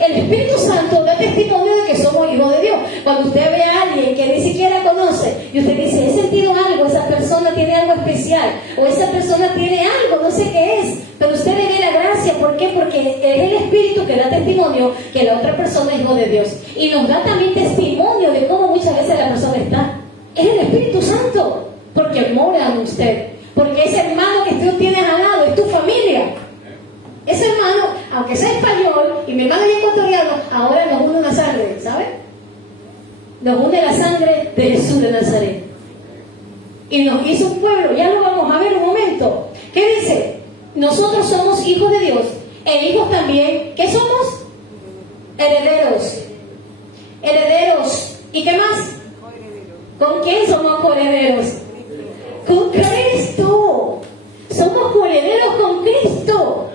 El Espíritu Santo da testimonio de que somos hijos de Dios. Cuando usted ve a alguien que ni siquiera conoce y usted dice, he sentido algo, esa persona tiene algo especial, o esa persona tiene algo, no sé qué es, pero usted le ve la gracia. ¿Por qué? Porque es el Espíritu que da testimonio que la otra persona es hijo de Dios. Y nos da también testimonio de cómo muchas veces la persona está. Es el Espíritu Santo, porque mora en usted. Porque ese hermano que tú tienes al lado es tu familia. Ese hermano, aunque sea español y mi hermano es ecuatoriano, ahora nos une una sangre, ¿sabe? Nos une la sangre de Jesús de Nazaret. Y nos hizo un pueblo, ya lo vamos a ver un momento. ¿Qué dice? Nosotros somos hijos de Dios. E hijos también, ¿qué somos? Herederos. Herederos. ¿Y qué más? ¿Con quién somos coherederos? Con Cristo. Somos coherederos con Cristo.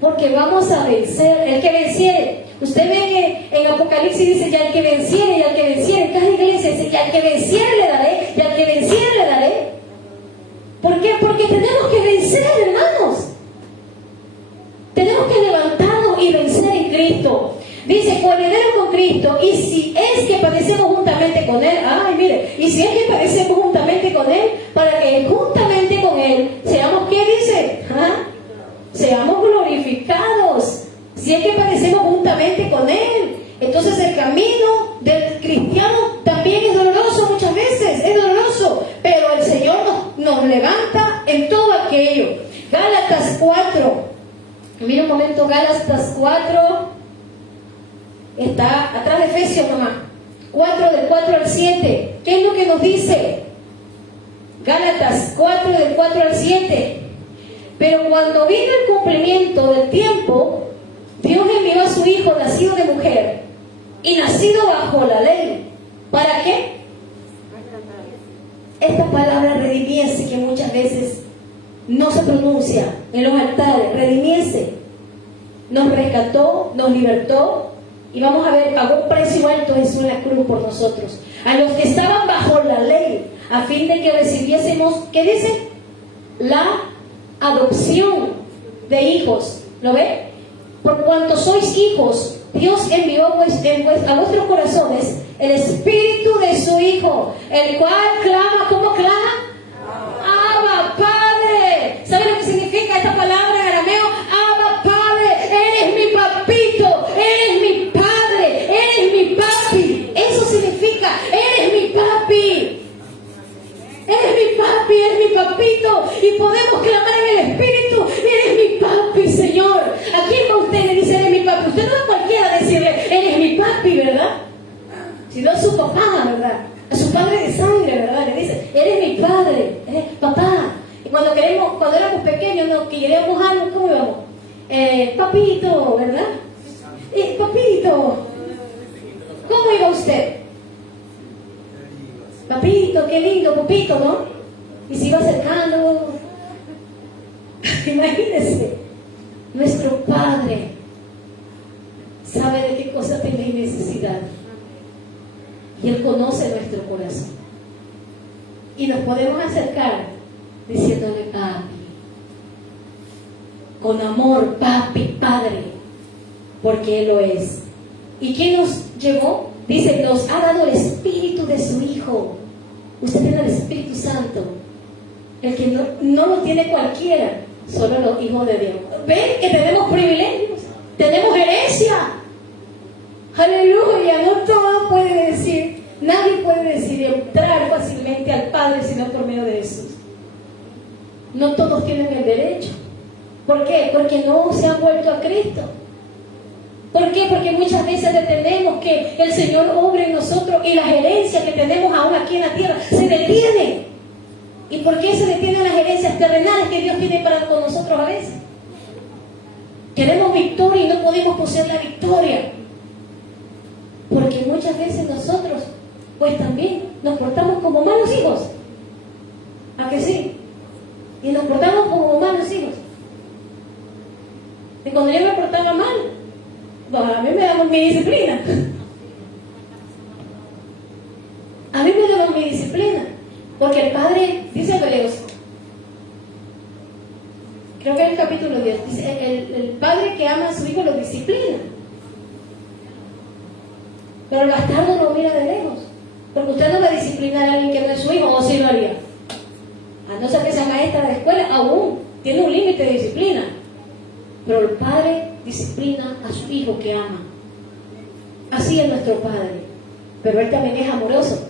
Porque vamos a vencer. El que venciere. Usted ve en Apocalipsis dice, ya el que venciere, y al que venciere. Cada iglesia dice, ya al que venciere le daré, y al que venciere le daré. ¿Por qué? Porque tenemos que vencer, hermanos. Tenemos que levantarnos y vencer en Cristo. Dice, coherederos con Cristo, y si es que padecemos juntamente con Él, y si es que padecemos juntamente con Él, para que juntamente con Él seamos, ¿qué dice? Seamos glorificados. Si es que padecemos juntamente con Él. Entonces el camino del cristiano también es doloroso muchas veces, es doloroso, pero el Señor nos levanta en todo aquello. Gálatas 4, mira un momento, Gálatas 4, está atrás de Efesios nomás, 4 del 4 al 7, ¿qué es lo que nos dice? Gálatas 4 del 4 al 7, pero cuando vino el cumplimiento del tiempo, Dios envió a su Hijo nacido de mujer y nacido bajo la ley. ¿Para qué? Esta palabra redimiese, que muchas veces no se pronuncia en los altares, redimiese, nos rescató, nos libertó, y vamos a ver, pagó un precio alto Jesús en la cruz por nosotros, a los que estaban bajo la ley, a fin de que recibiésemos, ¿qué dice? La adopción de hijos. ¿Lo ve? Por cuanto sois hijos, Dios envió a vuestros corazones el Espíritu de su Hijo, el cual clama, ¿cómo clama? Abba, Padre. ¿Sabe lo que significa esta palabra en arameo? Abba, Padre, eres mi papito, eres mi padre, eres mi papi. Eso significa, eres mi papi. Eres mi papi, eres mi papito. Y podemos cuando éramos pequeños, ¿no? Que queríamos algo, ¿cómo íbamos? Papito, ¿verdad? Papito, ¿cómo iba usted? Papito, qué lindo, papito, ¿no? Y se iba acercando. Imagínense, nuestro Padre sabe de qué cosa tenéis necesidad. Y Él conoce nuestro corazón. Y nos podemos acercar diciéndole, papi, con amor, papi, Padre, porque Él lo es. ¿Y quién nos llevó? Dice, nos ha dado el Espíritu de su Hijo. Usted tiene el Espíritu Santo, el que no lo tiene cualquiera, solo los hijos de Dios. ¿Ven que tenemos privilegios? Tenemos herencia. Aleluya. No todo puede decir, nadie puede decir entrar fácilmente al Padre sino por medio de Jesús. No todos tienen el derecho. ¿Por qué? Porque no se han vuelto a Cristo. ¿Por qué? Porque muchas veces detenemos que el Señor obre en nosotros y las herencias que tenemos aún aquí en la tierra se detienen. ¿Y por qué se detienen las herencias terrenales que Dios tiene para con nosotros a veces? Queremos victoria y no podemos poseer la victoria. Porque muchas veces nosotros, pues también nos portamos como malos hijos. ¿A que sí? Y nos portamos como malos hijos. Y cuando yo me portaba mal, pues a mí me daban mi disciplina. A mí me daban mi disciplina. Porque el Padre, dice Hebreos, creo que es el capítulo 10, dice, el Padre que ama a su Hijo lo disciplina. Pero el bastardo lo mira de lejos. Porque usted no va a disciplinar a alguien que no es su hijo, o sí lo haría. A no ser que sea maestra de escuela, aún tiene un límite de disciplina. Pero el Padre disciplina a su Hijo que ama. Así es nuestro Padre. Pero Él también es amoroso.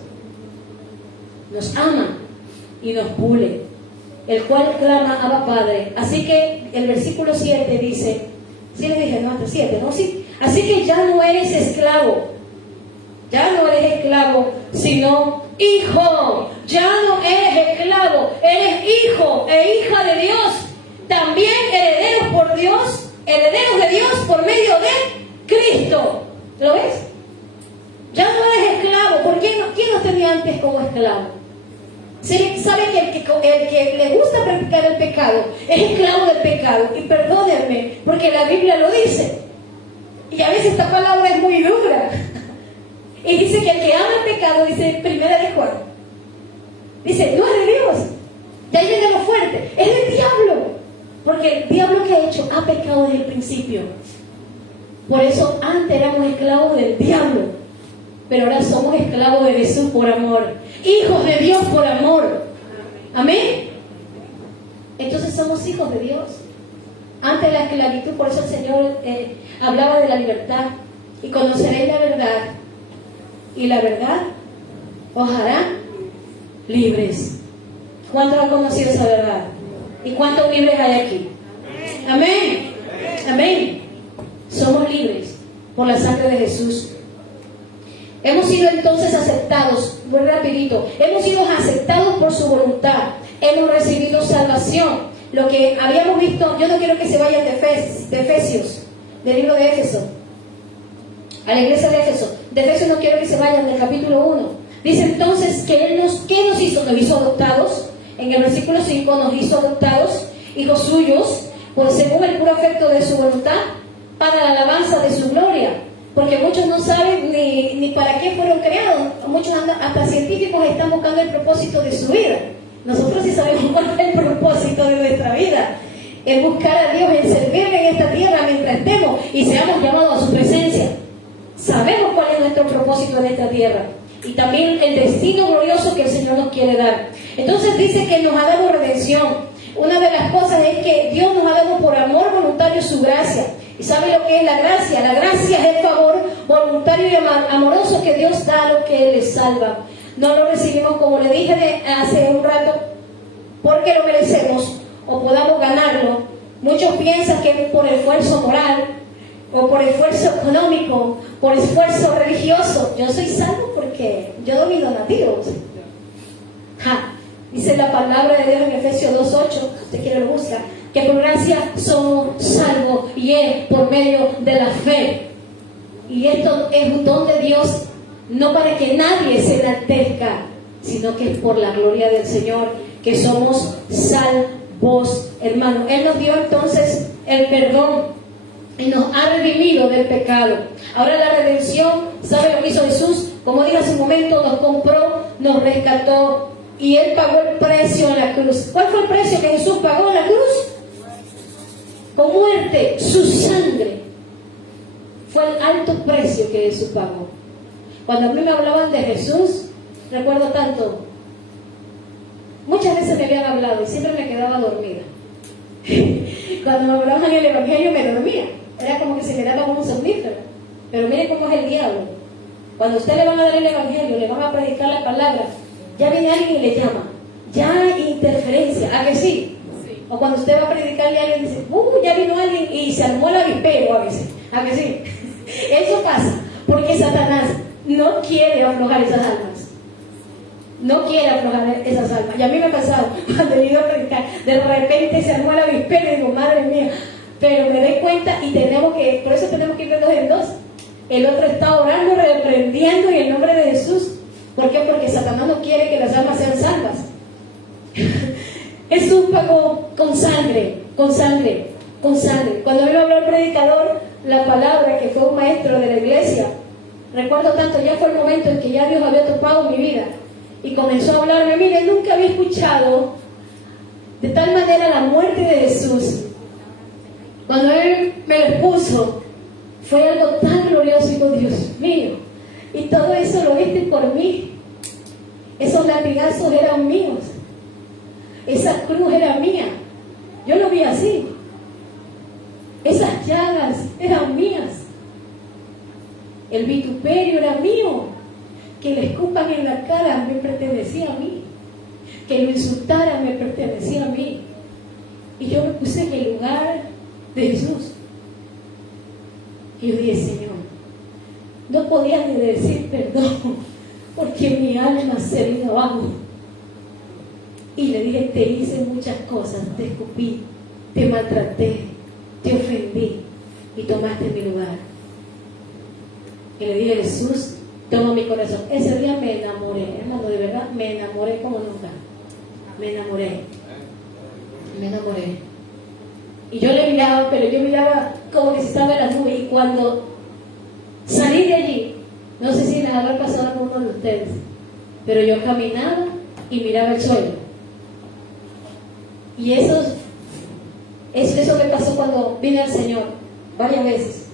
Nos ama y nos pule. El cual clama, Abba Padre. Así que el versículo 7 dice, sí le dije, no, hasta 7, ¿no? Sí. Así que ya no eres esclavo. Ya no eres esclavo, sino hijo. Ya no eres esclavo, eres hijo e hija de Dios. También herederos por Dios, herederos de Dios por medio de Cristo. ¿Lo ves? Ya no eres esclavo. ¿Por qué no? ¿Quién nos tenía antes como esclavo? ¿Sabe que el que le gusta practicar el pecado es esclavo del pecado? Y perdónenme, porque la Biblia lo dice. Y a veces esta palabra es muy dura. Y dice que el que ama el pecado, dice Primera de Juan, dice, no es de Dios. Ya llegamos fuerte, es del diablo. Porque el diablo que ha hecho ha pecado desde el principio. Por eso antes éramos esclavos del diablo, pero ahora somos esclavos de Jesús por amor, hijos de Dios por amor. Amén. Entonces somos hijos de Dios. Antes la esclavitud, por eso el Señor hablaba de la libertad. Y conoceréis la verdad, y la verdad os hará libres. ¿Cuántos han conocido esa verdad? ¿Y cuántos libres hay aquí? Amén. Amén. Somos libres por la sangre de Jesús. Hemos sido entonces aceptados, muy rapidito, hemos sido aceptados por su voluntad. Hemos recibido salvación. Lo que habíamos visto, yo no quiero que se vayan de Efesios, del libro de Éfeso, a la iglesia de Éfeso. De Efesios no quiero que se vayan del capítulo 1. Dice entonces que ¿qué nos hizo? Nos hizo adoptados. En el versículo 5 nos hizo adoptados, hijos suyos, pues según el puro afecto de su voluntad, para la alabanza de su gloria. Porque muchos no saben ni para qué fueron creados. Muchos hasta científicos están buscando el propósito de su vida. Nosotros sí sabemos cuál es el propósito de nuestra vida. Es buscar a Dios, en servirle en esta tierra mientras estemos y seamos llamados a su presencia. Sabemos cuál es nuestro propósito en esta tierra. Y también el destino glorioso que el Señor nos quiere dar. Entonces dice que nos ha dado redención. Una de las cosas es que Dios nos ha dado por amor voluntario su gracia. ¿Y sabe lo que es la gracia? La gracia es el favor voluntario y amoroso que Dios da a los que Él les salva. No lo recibimos, como le dije hace un rato, porque lo merecemos o podamos ganarlo. Muchos piensan que es por esfuerzo moral o por esfuerzo económico, por esfuerzo religioso. Yo soy salvo porque yo doy donativos. Dice la palabra de Dios en Efesios 2:8. Usted quiere conozca que por gracia somos salvos y es por medio de la fe. Y esto es un don de Dios, no para que nadie se enaltezca, sino que es por la gloria del Señor que somos salvos, hermanos. Él nos dio entonces el perdón y nos ha redimido del pecado. Ahora la redención, ¿sabe lo que hizo Jesús? Como dije hace un momento, nos compró, nos rescató y Él pagó el precio en la cruz. ¿Cuál fue el precio que Jesús pagó en la cruz? Con muerte, su sangre. Fue el alto precio que Jesús pagó. Cuando a mí me hablaban de Jesús, recuerdo tanto, muchas veces me habían hablado y siempre me quedaba dormida. Cuando me hablaban en el Evangelio me dormía, era como que se me daba un somnífero. Pero mire cómo es el diablo. Cuando a usted le van a dar el Evangelio, le van a predicar la palabra, ya viene alguien y le llama, ya hay interferencia, ¿a que sí? Sí. O cuando usted va a predicarle a alguien dice, ya vino alguien y se armó el avispero a veces, ¿a que sí? Eso pasa porque Satanás no quiere aflojar esas almas. No quiere aflojar esas almas. Y a mí me ha pasado, cuando he ido a predicar, de repente se armó el avispero y digo, madre mía, pero me doy cuenta y por eso tenemos que ir de dos en dos. El otro está orando, reprendiendo en el nombre de Jesús. ¿Por qué? Porque Satanás no quiere que las almas sean salvas. Jesús pagó con sangre, con sangre, con sangre. Cuando me habló el predicador, la palabra que fue un maestro de la iglesia, recuerdo tanto, ya fue el momento en que ya Dios había topado mi vida y comenzó a hablarme. Mire, nunca había escuchado de tal manera la muerte de Jesús. Cuando Él me lo expuso, fue algo tan glorioso y digo, Dios mío, y todo eso lo viste por mí. Esos latigazos eran míos, esa cruz era mía, yo lo vi así. Esas llagas eran mías, el vituperio era mío, que le escupan en la cara me pertenecía a mí, que lo insultaran me pertenecía a mí, y yo me puse en el lugar de Jesús. Y yo dije, Señor, no podía ni decir perdón, porque mi alma se vino abajo. Y le dije, te hice muchas cosas, te escupí, te maltraté, te ofendí y tomaste mi lugar. Y le dije, Jesús, toma mi corazón. Ese día me enamoré, hermano, de verdad, me enamoré como nunca. Me enamoré. Y yo le miraba, pero yo miraba como que se estaba en las nubes. Y cuando salí de allí, no sé si les habrá pasado a alguno de ustedes, pero yo caminaba y miraba el suelo. Y eso me pasó cuando vine al Señor varias veces,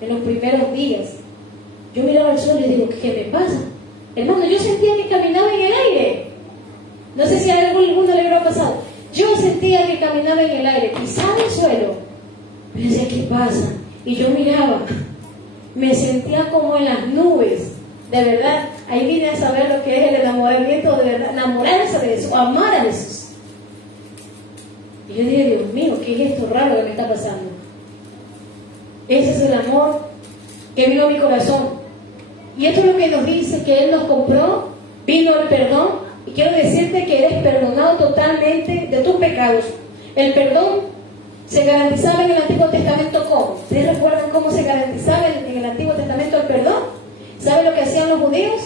en los primeros días. Yo miraba el suelo y digo, ¿qué me pasa? Hermano, yo sentía que caminaba en el aire. No sé si a alguno le habrá pasado. Yo sentía que caminaba en el aire, pisaba el suelo. Pero decía, ¿qué pasa? Y yo miraba, me sentía como en las nubes. De verdad, ahí vine a saber lo que es el enamoramiento, de verdad, enamorarse de Jesús, amar a Jesús. Y yo dije, Dios mío, ¿qué es esto raro que me está pasando? Ese es el amor que vino a mi corazón. Y esto es lo que nos dice, que Él nos compró, vino el perdón. Y quiero decirte que eres perdonado totalmente de tus pecados. El perdón se garantizaba en el Antiguo Testamento ¿cómo? ¿Ustedes recuerdan cómo se garantizaba en el Antiguo Testamento el perdón? ¿Saben lo que hacían los judíos?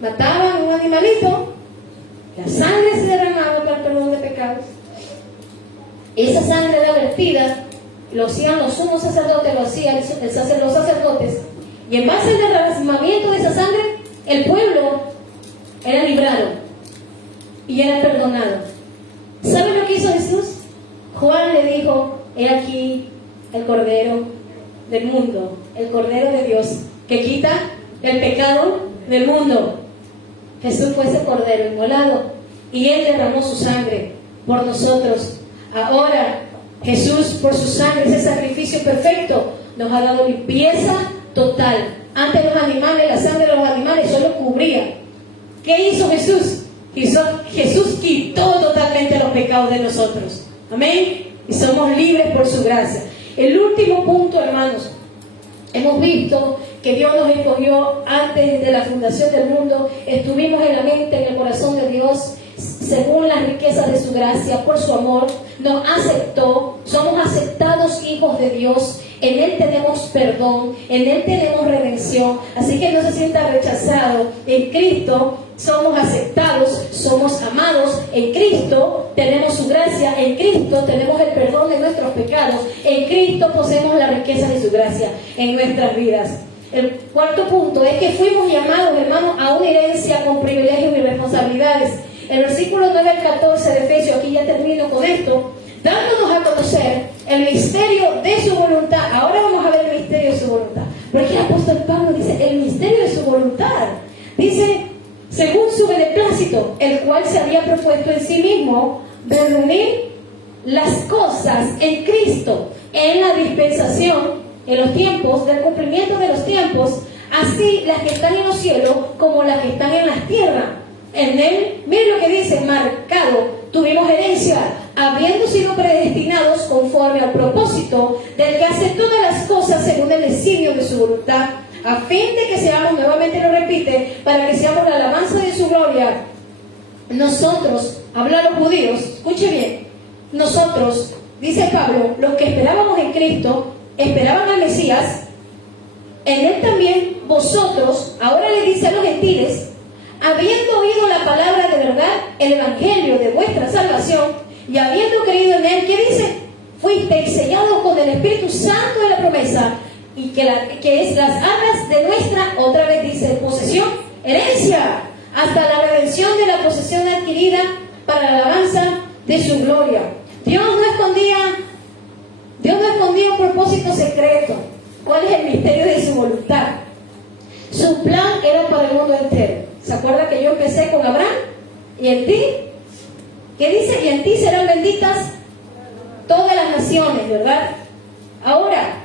Mataban un animalito, la sangre se derramaba para el perdón de pecados. Esa sangre era vertida, lo hacían los sumos sacerdotes, lo hacían los sacerdotes, y en base al derramamiento de esa sangre, el pueblo era librado y era perdonado. ¿Saben lo que hizo Jesús? Juan le dijo, he aquí el Cordero del mundo, el Cordero de Dios, que quita el pecado del mundo. Jesús fue ese Cordero inmolado y Él derramó su sangre por nosotros. Ahora Jesús, por su sangre, ese sacrificio perfecto, nos ha dado limpieza total. Antes los animales, la sangre de los animales solo cubría. ¿Qué hizo Jesús? Jesús quitó totalmente los pecados de nosotros. Amén. Y somos libres por su gracia. El último punto, hermanos. Hemos visto que Dios nos escogió antes de la fundación del mundo. Estuvimos en la mente, en el corazón de Dios. según las riquezas de su gracia, por su amor, nos aceptó, somos aceptados hijos de Dios, en Él tenemos perdón, en Él tenemos redención, así que no se sienta rechazado, en Cristo somos aceptados, somos amados, en Cristo tenemos su gracia, en Cristo tenemos el perdón de nuestros pecados, en Cristo poseemos la riqueza de su gracia en nuestras vidas. El cuarto punto es que fuimos llamados, hermanos, a una herencia con privilegios y responsabilidades. El versículo 9 al 14 de Efesios, aquí ya termino con esto, dándonos a conocer el misterio de su voluntad. Ahora vamos a ver el misterio de su voluntad. Porque el apóstol Pablo dice, el misterio de su voluntad. Dice, según su beneplácito, el cual se había propuesto en sí mismo de reunir las cosas en Cristo, en la dispensación, en los tiempos, del cumplimiento de los tiempos, así las que están en los cielos como las que están en las tierras. En Él, miren lo que dice, marcado, tuvimos herencia, habiendo sido predestinados conforme al propósito del que hace todas las cosas según el designio de su voluntad, a fin de que seamos, nuevamente lo repite, para que seamos la alabanza de su gloria. Nosotros, habla a los judíos, escuche bien, nosotros, dice Pablo, los que esperábamos en Cristo, esperaban al Mesías, en Él también vosotros, ahora le dice a los gentiles, habiendo oído la palabra de verdad, el evangelio de vuestra salvación, y habiendo creído en Él, ¿qué dice? Fuisteis sellados con el Espíritu Santo de la promesa, y que es las arras de nuestra, otra vez dice, posesión, herencia, hasta la redención de la posesión adquirida para la alabanza de su gloria. Dios no escondía un propósito secreto. ¿Cuál es el misterio de su voluntad? Su plan era para el mundo entero. ¿Se acuerda que yo empecé con Abraham? ¿Y en ti? ¿Qué dice? Y en ti serán benditas todas las naciones, ¿verdad? Ahora,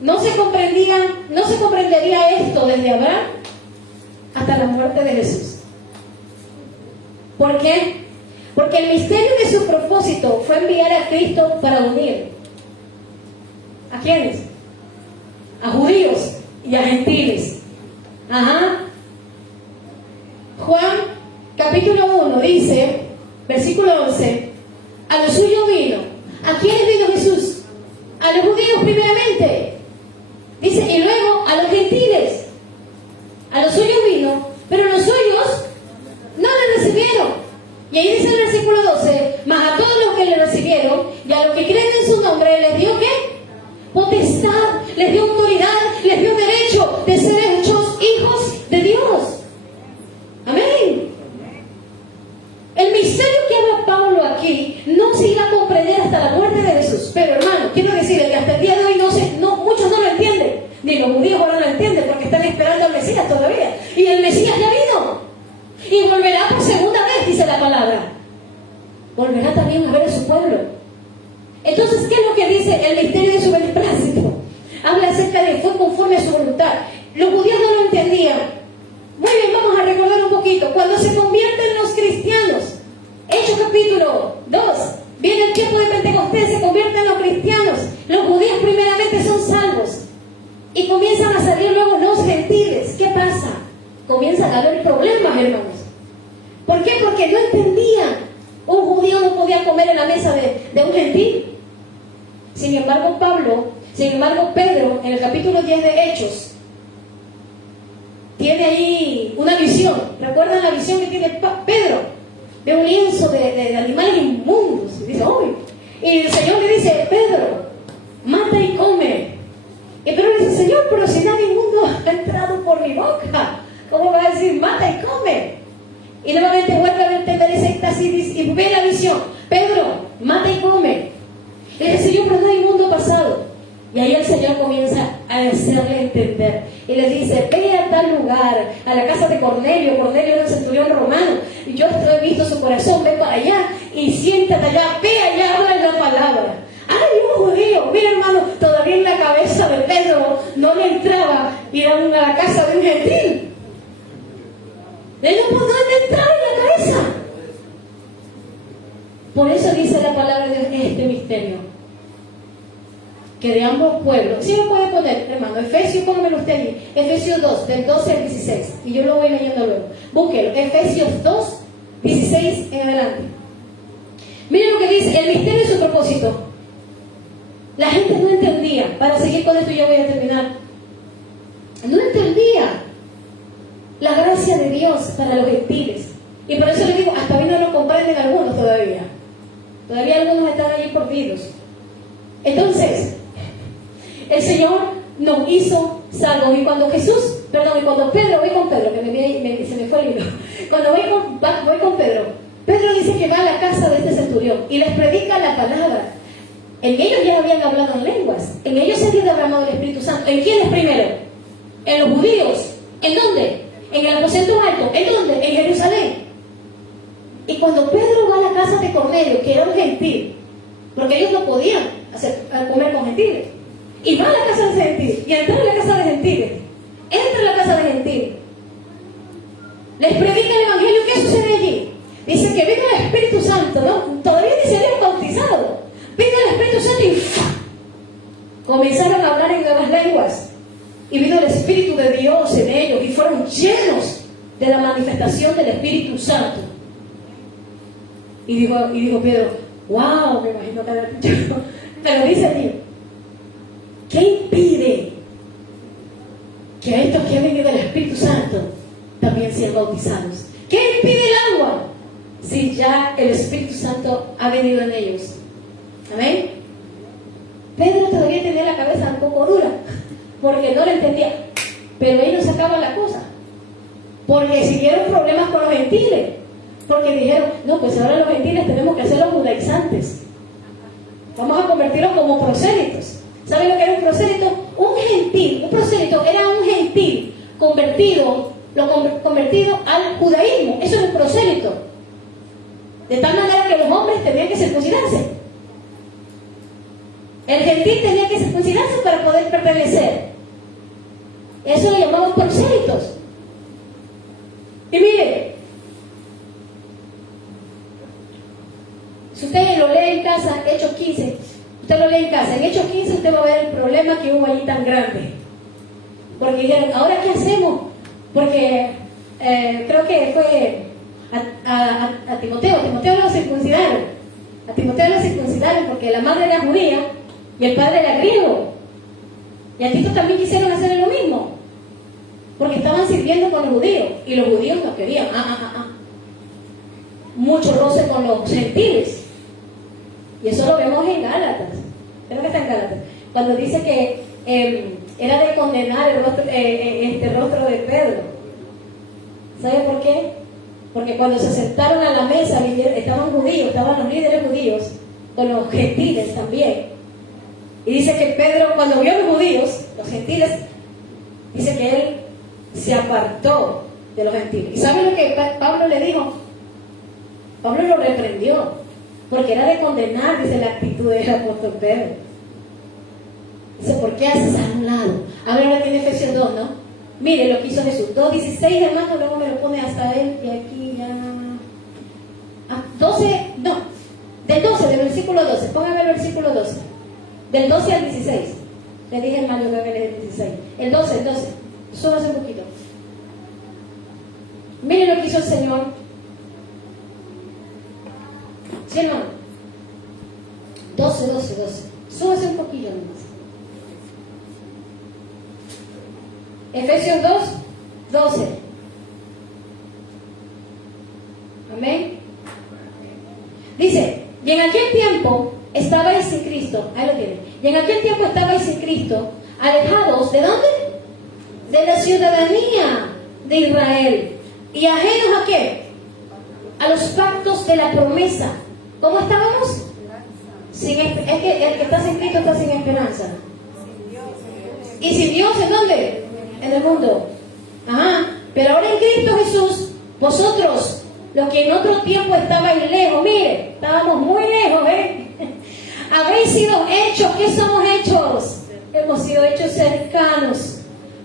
no se comprendería esto desde Abraham hasta la muerte de Jesús. ¿Por qué? Porque el misterio de su propósito fue enviar a Cristo para unir. ¿A quiénes? A judíos y a gentiles. Ajá. Juan capítulo 1 dice, versículo 11, a los suyos vino. ¿A quiénes vino Jesús? A los judíos primeramente. Dice, y luego a los gentiles. A los suyos vino, pero los suyos no le recibieron. Y ahí dice el versículo 12, mas a todos los que le recibieron y a los que creen en su nombre, ¿les dio qué? Potestad, les dio autoridad, les dio derecho de ser hechos hijos de Dios. Amén. El misterio que habla Pablo aquí no se iba a comprender hasta la muerte de Jesús. Pero hermano, quiero decirle que hasta el día de hoy muchos no lo entienden. Ni los judíos ahora lo entienden porque están esperando al Mesías todavía. Y el Mesías ya vino. Y volverá por segunda vez, dice la palabra. Volverá también a ver a su pueblo. Entonces, ¿qué es lo que dice el misterio de su beneplácito? Habla acerca de fue conforme a su voluntad. Los judíos no lo entendían. Muy bien, vamos a recordar un poquito. Cuando se convierten los cristianos, Hechos capítulo 2, viene el tiempo de Pentecostés, se convierten los cristianos. Los judíos primeramente son salvos. Y comienzan a salir luego los gentiles. ¿Qué pasa? Comienzan a haber problemas, hermanos. ¿Por qué? Porque no entendían. Un judío no podía comer en la mesa de un gentil. Sin embargo, Pedro, en el capítulo 10 de Hechos, tiene ahí una visión. ¿Recuerdan la visión que tiene Pedro? De un lienzo de animales inmundos. Y dice, ¡uy! Y el Señor le dice, Pedro, mata y come. Y Pedro le dice, Señor, pero si nada inmundo ha entrado por mi boca, ¿cómo va a decir mata y come? Y nuevamente vuelve a entender ese éxtasis y ve la visión. Pedro, mata y come. Y le dice, Señor, pero no hay mundo pasado. Y ahí el Señor comienza a hacerle entender. Y le dice, ve a tal lugar, a la casa de Cornelio. Cornelio era un centurión romano. Y yo he visto su corazón, ve para allá y siéntate allá, ve allá, habla la palabra. ¡Ay, un judío! Mira, hermano, todavía en la cabeza de Pedro no le entraba ir a la casa de un gentil. Él no podía entrar en la cabeza. Por eso dice la palabra de Dios en este misterio. Que de ambos pueblos, ¿sí lo puede poner, hermano? Efesios, póngamelo usted allí. Efesios 2, del 12 al 16. Y yo lo voy leyendo luego. Búsquelo. Efesios 2, 16 en adelante. Miren lo que dice, el misterio y su propósito. La gente no entendía, para seguir con esto ya voy a terminar. No entendía la gracia de Dios para los gentiles. Y por eso les digo, hasta hoy no lo comprenden algunos todavía. Todavía algunos están allí perdidos. Entonces, el Señor nos hizo salvos. Y cuando Pedro, voy con Pedro, que se me fue el libro. Cuando voy con Pedro, Pedro dice que va a la casa de este centurión y les predica la palabra. En ellos ya habían hablado en lenguas. En ellos se había derramado el Espíritu Santo. ¿En quiénes primero? En los judíos. ¿En dónde? En el aposento alto. ¿En dónde? En Jerusalén. Y cuando Pedro va a la casa de Cornelio, que era un gentil, porque ellos no podían comer con gentiles, y va a la casa de gentiles, y entra en la casa de gentiles, entra en la casa de gentiles, les predica el Evangelio. ¿Qué sucede allí? Dice que vino el Espíritu Santo, ¿no? Todavía ni se habían bautizado. Vino el Espíritu Santo y comenzaron a hablar en nuevas lenguas. Y vino el Espíritu de Dios en ellos y fueron llenos de la manifestación del Espíritu Santo. Y dijo Pedro, wow, me imagino que había escuchado. Pero dice Dios, ¿qué impide que a estos que han venido del Espíritu Santo también sean bautizados? ¿Qué impide el agua si ya el Espíritu Santo ha venido en ellos? Amén. Pedro todavía tenía la cabeza un poco dura porque no le entendía, pero ahí no sacaba la cosa, porque siguieron problemas con los gentiles, porque dijeron, no, pues ahora los gentiles tenemos que hacer los judaizantes, vamos a convertirlos como prosélitos. ¿Saben lo que era un prosélito? Un prosélito era un gentil convertido al judaísmo. Eso es un prosélito, de tal manera que los hombres tenían que circuncidarse. El gentil tenía que circuncidarse para poder pertenecer. Eso lo llamaban prosélitos. Y mire, si usted lo lee en casa, Hechos 15, usted lo lee en casa, en Hechos 15 usted va a ver el problema que hubo allí tan grande. Porque dijeron, ¿ahora qué hacemos? Porque creo que fue a Timoteo lo circuncidaron. A Timoteo lo circuncidaron porque la madre era judía y el padre era griego. Y a Tito también quisieron hacer lo mismo, porque estaban sirviendo con los judíos y los judíos no querían. Mucho roce con los gentiles. Y eso lo vemos en Gálatas. Creo que está en Gálatas. Cuando dice que era de condenar el rostro de Pedro. ¿Sabe por qué? Porque cuando se sentaron a la mesa estaban los líderes judíos con los gentiles también. Y dice que Pedro, cuando vio a los judíos, los gentiles, dice que él se apartó de los gentiles. ¿Y sabe lo que Pablo le dijo? Pablo lo reprendió, porque era de condenar, dice, la actitud del apóstol Pedro. Dice, ¿por qué haces a un lado? Ahora tiene Efesios 2, ¿no? Mire lo que hizo Jesús. 2:16, hermano, luego me lo pone hasta él, y aquí ya... 12, no, del 12, del versículo 12, póngame el versículo 12. Del 12 al 16. Le dije hermano que venía del 16. El 12. Súbase un poquito. Miren lo que hizo el Señor. ¿Sí, hermano? 12. Súbase un poquito nomás. Efesios 2:12. Amén. Dice, y en aquel tiempo estabais sin Cristo, ahí lo tienen. Y en aquel tiempo estabais sin Cristo, alejados, ¿de dónde? De la ciudadanía de Israel. ¿Y ajenos a qué? A los pactos de la promesa. ¿Cómo estábamos? Es que el que está sin Cristo está sin esperanza. ¿Y sin Dios en dónde? En el mundo. Pero ahora en Cristo Jesús, vosotros, los que en otro tiempo estabais lejos, mire, estábamos muy lejos, habéis sido hechos. ¿Qué somos hechos? Hemos sido hechos cercanos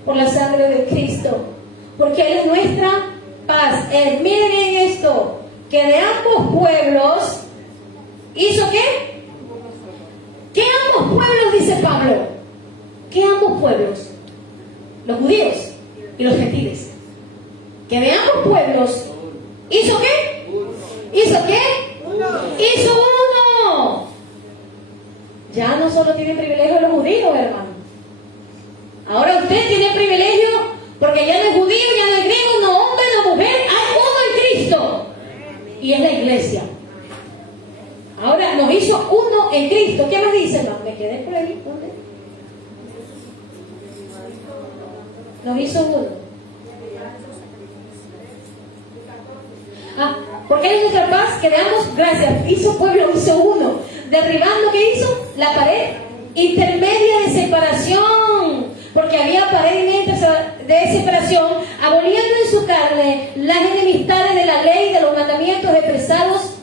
por la sangre de Cristo, porque Él es nuestra paz. Miren en esto, que de ambos pueblos hizo ¿qué? ¿Qué ambos pueblos? Dice Pablo. ¿Qué ambos pueblos? Los judíos y los gentiles. Que de ambos pueblos hizo ¿qué? Ya no solo tienen privilegio los judíos, hermano. Ahora usted tiene privilegio porque ya no es judío, ya no es griego, no hombre, no mujer, hay uno en Cristo. Y es la iglesia. Ahora nos hizo uno en Cristo. ¿Qué más dice, hermano? Me quedé por ahí. ¿Dónde? Nos hizo uno. Porque es nuestra paz que le damos gracias. Hizo pueblo, hizo uno. Derribando, ¿qué hizo? La pared intermedia de separación. Porque había pared de separación, aboliendo en su carne las enemistades de la ley, de los mandamientos expresados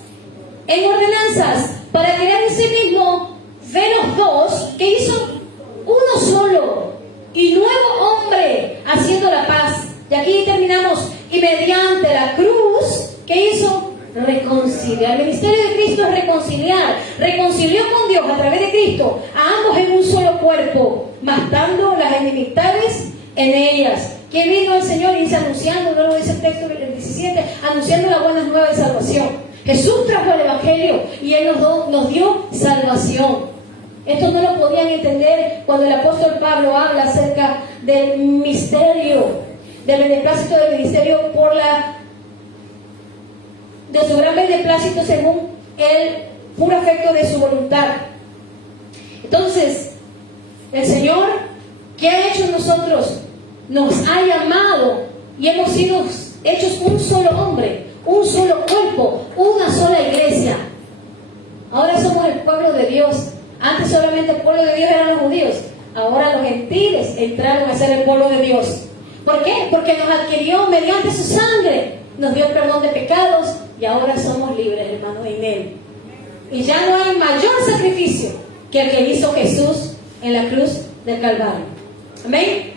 en ordenanzas, para crear en sí mismo de los dos, que hizo uno solo y nuevo hombre, haciendo la paz. Y aquí terminamos. Y mediante la cruz, ¿qué hizo? Reconciliar. El ministerio de Cristo es reconciliar. Reconcilió con Dios a través de Cristo a ambos en un solo cuerpo, matando las enemistades en ellas. ¿Quién vino el Señor? Y dice, anunciando, luego dice el texto del 17, anunciando la buena nueva de salvación. Jesús trajo el Evangelio y Él nos dio salvación. Esto no lo podían entender cuando el apóstol Pablo habla acerca del misterio, del beneplácito del ministerio de su gran beneplácito según el puro afecto de su voluntad. Entonces, el Señor, ¿qué ha hecho en nosotros? Nos ha llamado y hemos sido hechos un solo hombre, un solo cuerpo, una sola iglesia. Ahora somos el pueblo de Dios. Antes solamente el pueblo de Dios eran los judíos. Ahora los gentiles entraron a ser el pueblo de Dios. ¿Por qué? Porque nos adquirió mediante su sangre. Nos dio el perdón de pecados y ahora somos libres, hermanos, en Él. Y ya no hay mayor sacrificio que el que hizo Jesús en la cruz del Calvario. Amén.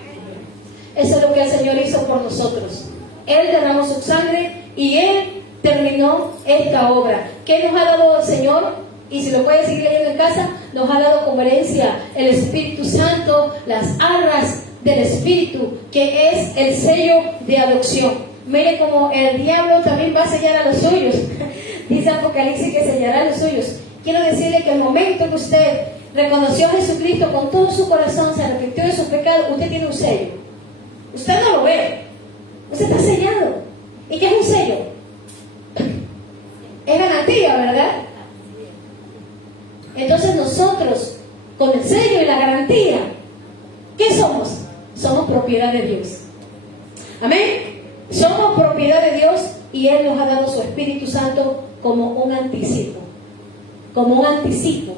Eso es lo que el Señor hizo por nosotros. Él derramó su sangre y Él terminó esta obra. ¿Qué nos ha dado el Señor? Y si lo puede seguir leyendo en casa, nos ha dado como herencia el Espíritu Santo, las arras del Espíritu, que es el sello de adopción. Mire como el diablo también va a sellar a los suyos. Dice Apocalipsis que sellará a los suyos. Quiero decirle que el momento que usted reconoció a Jesucristo con todo su corazón, se arrepintió de sus pecados, usted tiene un sello. Usted no lo ve. Usted está sellado. ¿Y qué es un sello? Es garantía, ¿verdad? Entonces nosotros, con el sello y la garantía, ¿qué somos? Somos propiedad de Dios. Amén. Somos propiedad de Dios y Él nos ha dado su Espíritu Santo como un anticipo. Como un anticipo.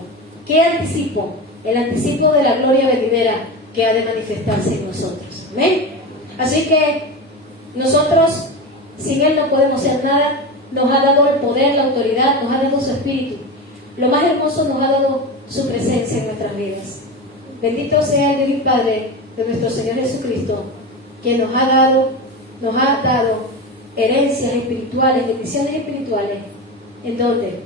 ¿Qué anticipo? El anticipo de la gloria venidera que ha de manifestarse en nosotros. Amén. Así que nosotros, sin Él no podemos hacer nada. Nos ha dado el poder, la autoridad, nos ha dado su Espíritu. Lo más hermoso, nos ha dado su presencia en nuestras vidas. Bendito sea el Dios y Padre de nuestro Señor Jesucristo, quien nos ha dado herencias espirituales, bendiciones espirituales. ¿En dónde?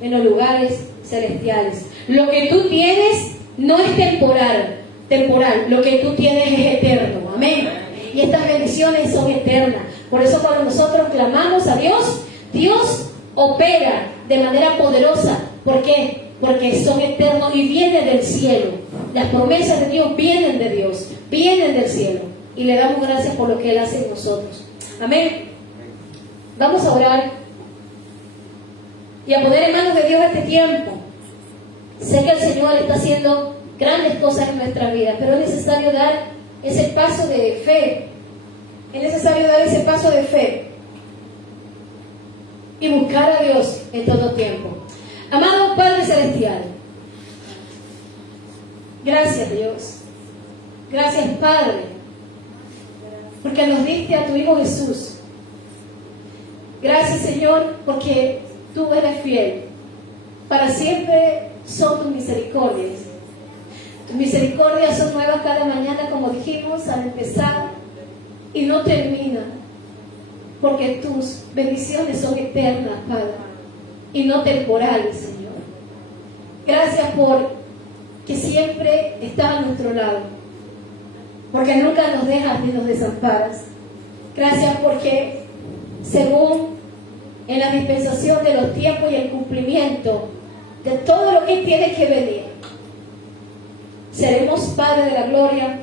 En los lugares celestiales. Lo que tú tienes no es temporal. Lo que tú tienes es eterno. Amén. Y estas bendiciones son eternas. Por eso cuando nosotros clamamos a Dios, Dios opera de manera poderosa. ¿Por qué? Porque son eternos y vienen del cielo. Las promesas de Dios vienen de Dios, vienen del cielo. Y le damos gracias por lo que Él hace en nosotros. Amén. Vamos a orar y a poner en manos de Dios este tiempo. Sé que el Señor está haciendo grandes cosas en nuestra vida, pero es necesario dar ese paso de fe. Es necesario dar ese paso de fe y buscar a Dios en todo tiempo. Amado Padre Celestial, gracias Dios, gracias Padre, porque nos diste a tu Hijo Jesús. Gracias Señor, porque tú eres fiel. Para siempre son tus misericordias. Tus misericordias son nuevas cada mañana, como dijimos al empezar, y no terminan, porque tus bendiciones son eternas, Padre, y no temporales, Señor. Gracias por que siempre estás a nuestro lado, porque nunca nos dejas ni nos desamparas. Gracias porque según en la dispensación de los tiempos y el cumplimiento de todo lo que tiene que venir, seremos, Padre de la gloria,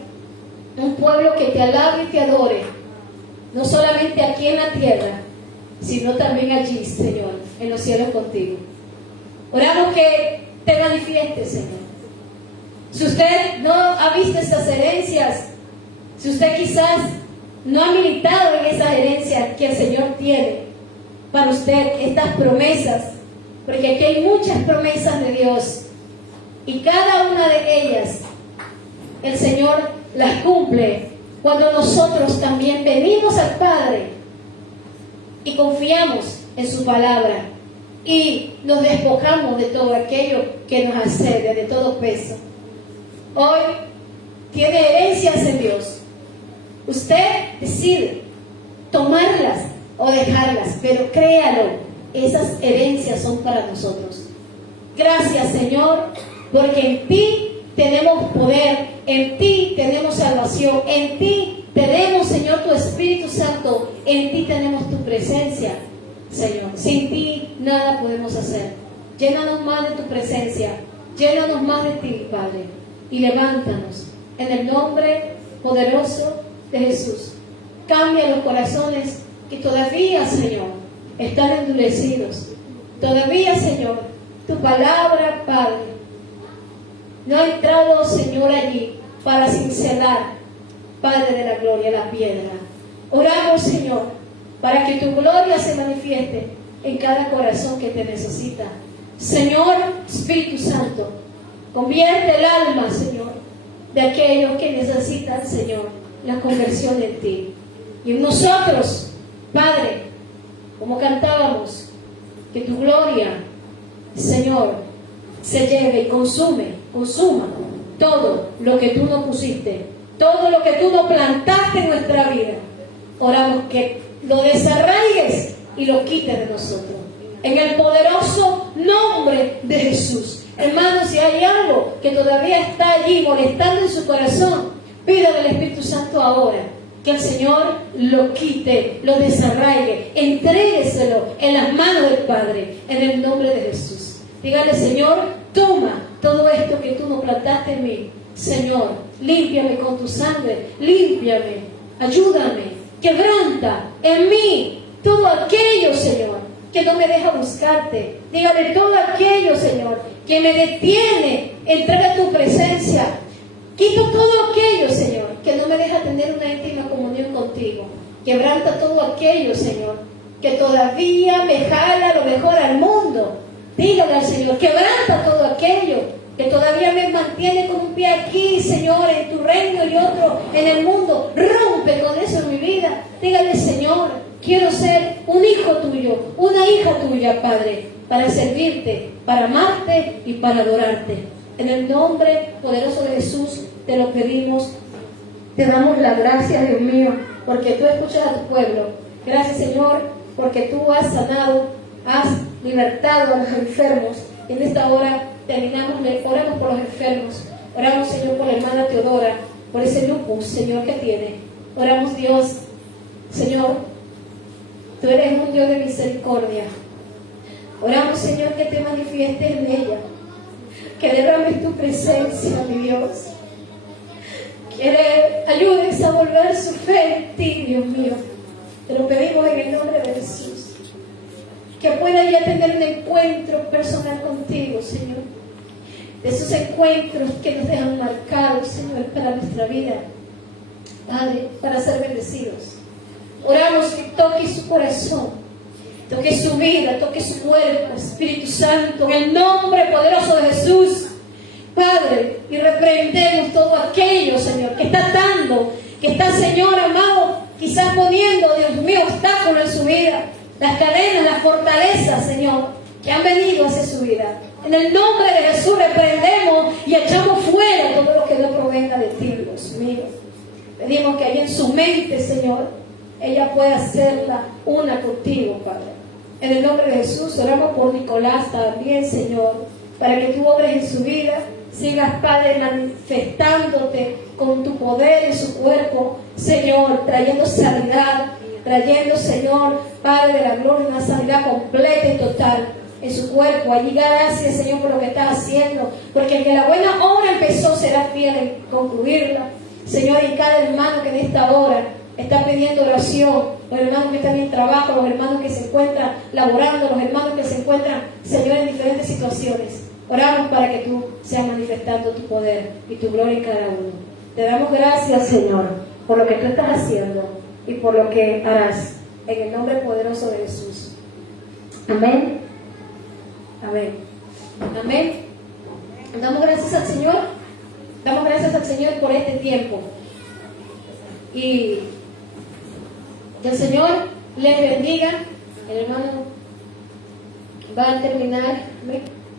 un pueblo que te alabe y te adore, no solamente aquí en la tierra, sino también allí, Señor, en los cielos contigo. Oramos que te manifiestes, Señor. Si usted no ha visto esas herencias, si usted quizás no ha militado en esas herencias que el Señor tiene para usted, estas promesas, porque aquí hay muchas promesas de Dios y cada una de ellas el Señor las cumple cuando nosotros también venimos al Padre y confiamos en su palabra y nos despojamos de todo aquello que nos asedia, de todo peso. Hoy tiene herencias en Dios. Usted decide tomarlas o dejarlas, pero créalo, esas herencias son para nosotros. Gracias, Señor, porque en ti tenemos poder, en ti tenemos salvación, en ti tenemos, Señor, tu Espíritu Santo, en ti tenemos tu presencia, Señor. Sin ti nada podemos hacer. Llénanos más de tu presencia, llénanos más de ti, Padre, y levántanos en el nombre poderoso de Jesús. Cambia los corazones que todavía, Señor, están endurecidos. Todavía, Señor, tu palabra, Padre, no ha entrado, Señor, allí para cincelar, Padre de la gloria, la piedra. Oramos, Señor, para que tu gloria se manifieste en cada corazón que te necesita. Señor, Espíritu Santo, convierte el alma, Señor, de aquellos que necesitan, Señor, la conversión en ti. Y en nosotros, Padre, como cantábamos, que tu gloria, Señor, se lleve y consuma todo lo que tú no pusiste, todo lo que tú no plantaste en nuestra vida. Oramos que lo desarraigues y lo quites de nosotros. En el poderoso nombre de Jesús. Hermanos, si hay algo que todavía está allí molestando en su corazón, pídale al Espíritu Santo ahora que el Señor lo quite, lo desarraigue, entrégueselo en las manos del Padre, en el nombre de Jesús. Dígale: Señor, toma todo esto que tú no plantaste en mí. Señor, límpiame con tu sangre, límpiame, ayúdame, quebranta en mí todo aquello, Señor, que no me deja buscarte. Dígale: todo aquello, Señor, que me detiene, entrega tu presencia. Quito todo aquello, Señor, que no me deja tener una íntima comunión contigo. Quebranta todo aquello, Señor, que todavía me jala a lo mejor al mundo. Dígale al Señor: quebranta todo aquello que todavía me mantiene con un pie aquí, Señor, en tu reino y otro en el mundo. Rompe con eso en mi vida. Dígale: Señor, quiero ser un hijo tuyo, una hija tuya, Padre, para servirte, para amarte y para adorarte. En el nombre poderoso de Jesús te lo pedimos. Te damos la gracia, Dios mío, porque tú escuchas a tu pueblo. Gracias, Señor, porque tú has sanado, has libertado a los enfermos. En esta hora oramos por los enfermos. Oramos, Señor, por la hermana Teodora, por ese lupus, Señor, que tiene. Oramos, Dios, Señor, tú eres un Dios de misericordia. Oramos, Señor, que te manifiestes en ella, que derrames tu presencia, mi Dios, que le ayudes a volver su fe en ti, Dios mío. Te lo pedimos en el nombre de Jesús, que pueda ya tener un encuentro personal contigo, Señor, de esos encuentros que nos dejan marcados, Señor, para nuestra vida, Padre, para ser bendecidos. Oramos que toque su corazón, toque su vida, toque su cuerpo, Espíritu Santo, en el nombre poderoso de Jesús, Padre, y reprendemos todo aquello, Señor, que está atando, que está, Señor amado, quizás poniendo, Dios mío, obstáculos en su vida, las cadenas, las fortalezas, Señor, que han venido hacia su vida. En el nombre de Jesús reprendemos y echamos fuera todo lo que no provenga de ti, Dios mío. Pedimos que allí en su mente, Señor, ella pueda hacerla una contigo, Padre. En el nombre de Jesús oramos por Nicolás también, Señor, para que tú obres en su vida, sigas, Padre, manifestándote con tu poder en su cuerpo, Señor, trayendo sanidad, trayendo, Señor, Padre de la gloria, una sanidad completa y total. en su cuerpo. Allí gracias, Señor, por lo que estás haciendo, porque el que la buena obra empezó será fiel en concluirla. Señor, y cada hermano que en esta hora está pidiendo oración, los hermanos que están en el trabajo, los hermanos que se encuentran laborando, los hermanos que se encuentran, Señor, en diferentes situaciones. Oramos para que tú seas manifestando tu poder y tu gloria en cada uno. Te damos gracias, Señor, por lo que tú estás haciendo y por lo que harás. En el nombre poderoso de Jesús. Amén. Amén. Amén. Damos gracias al Señor. Damos gracias al Señor por este tiempo. Y que el Señor les bendiga. El hermano va a terminar. Amén.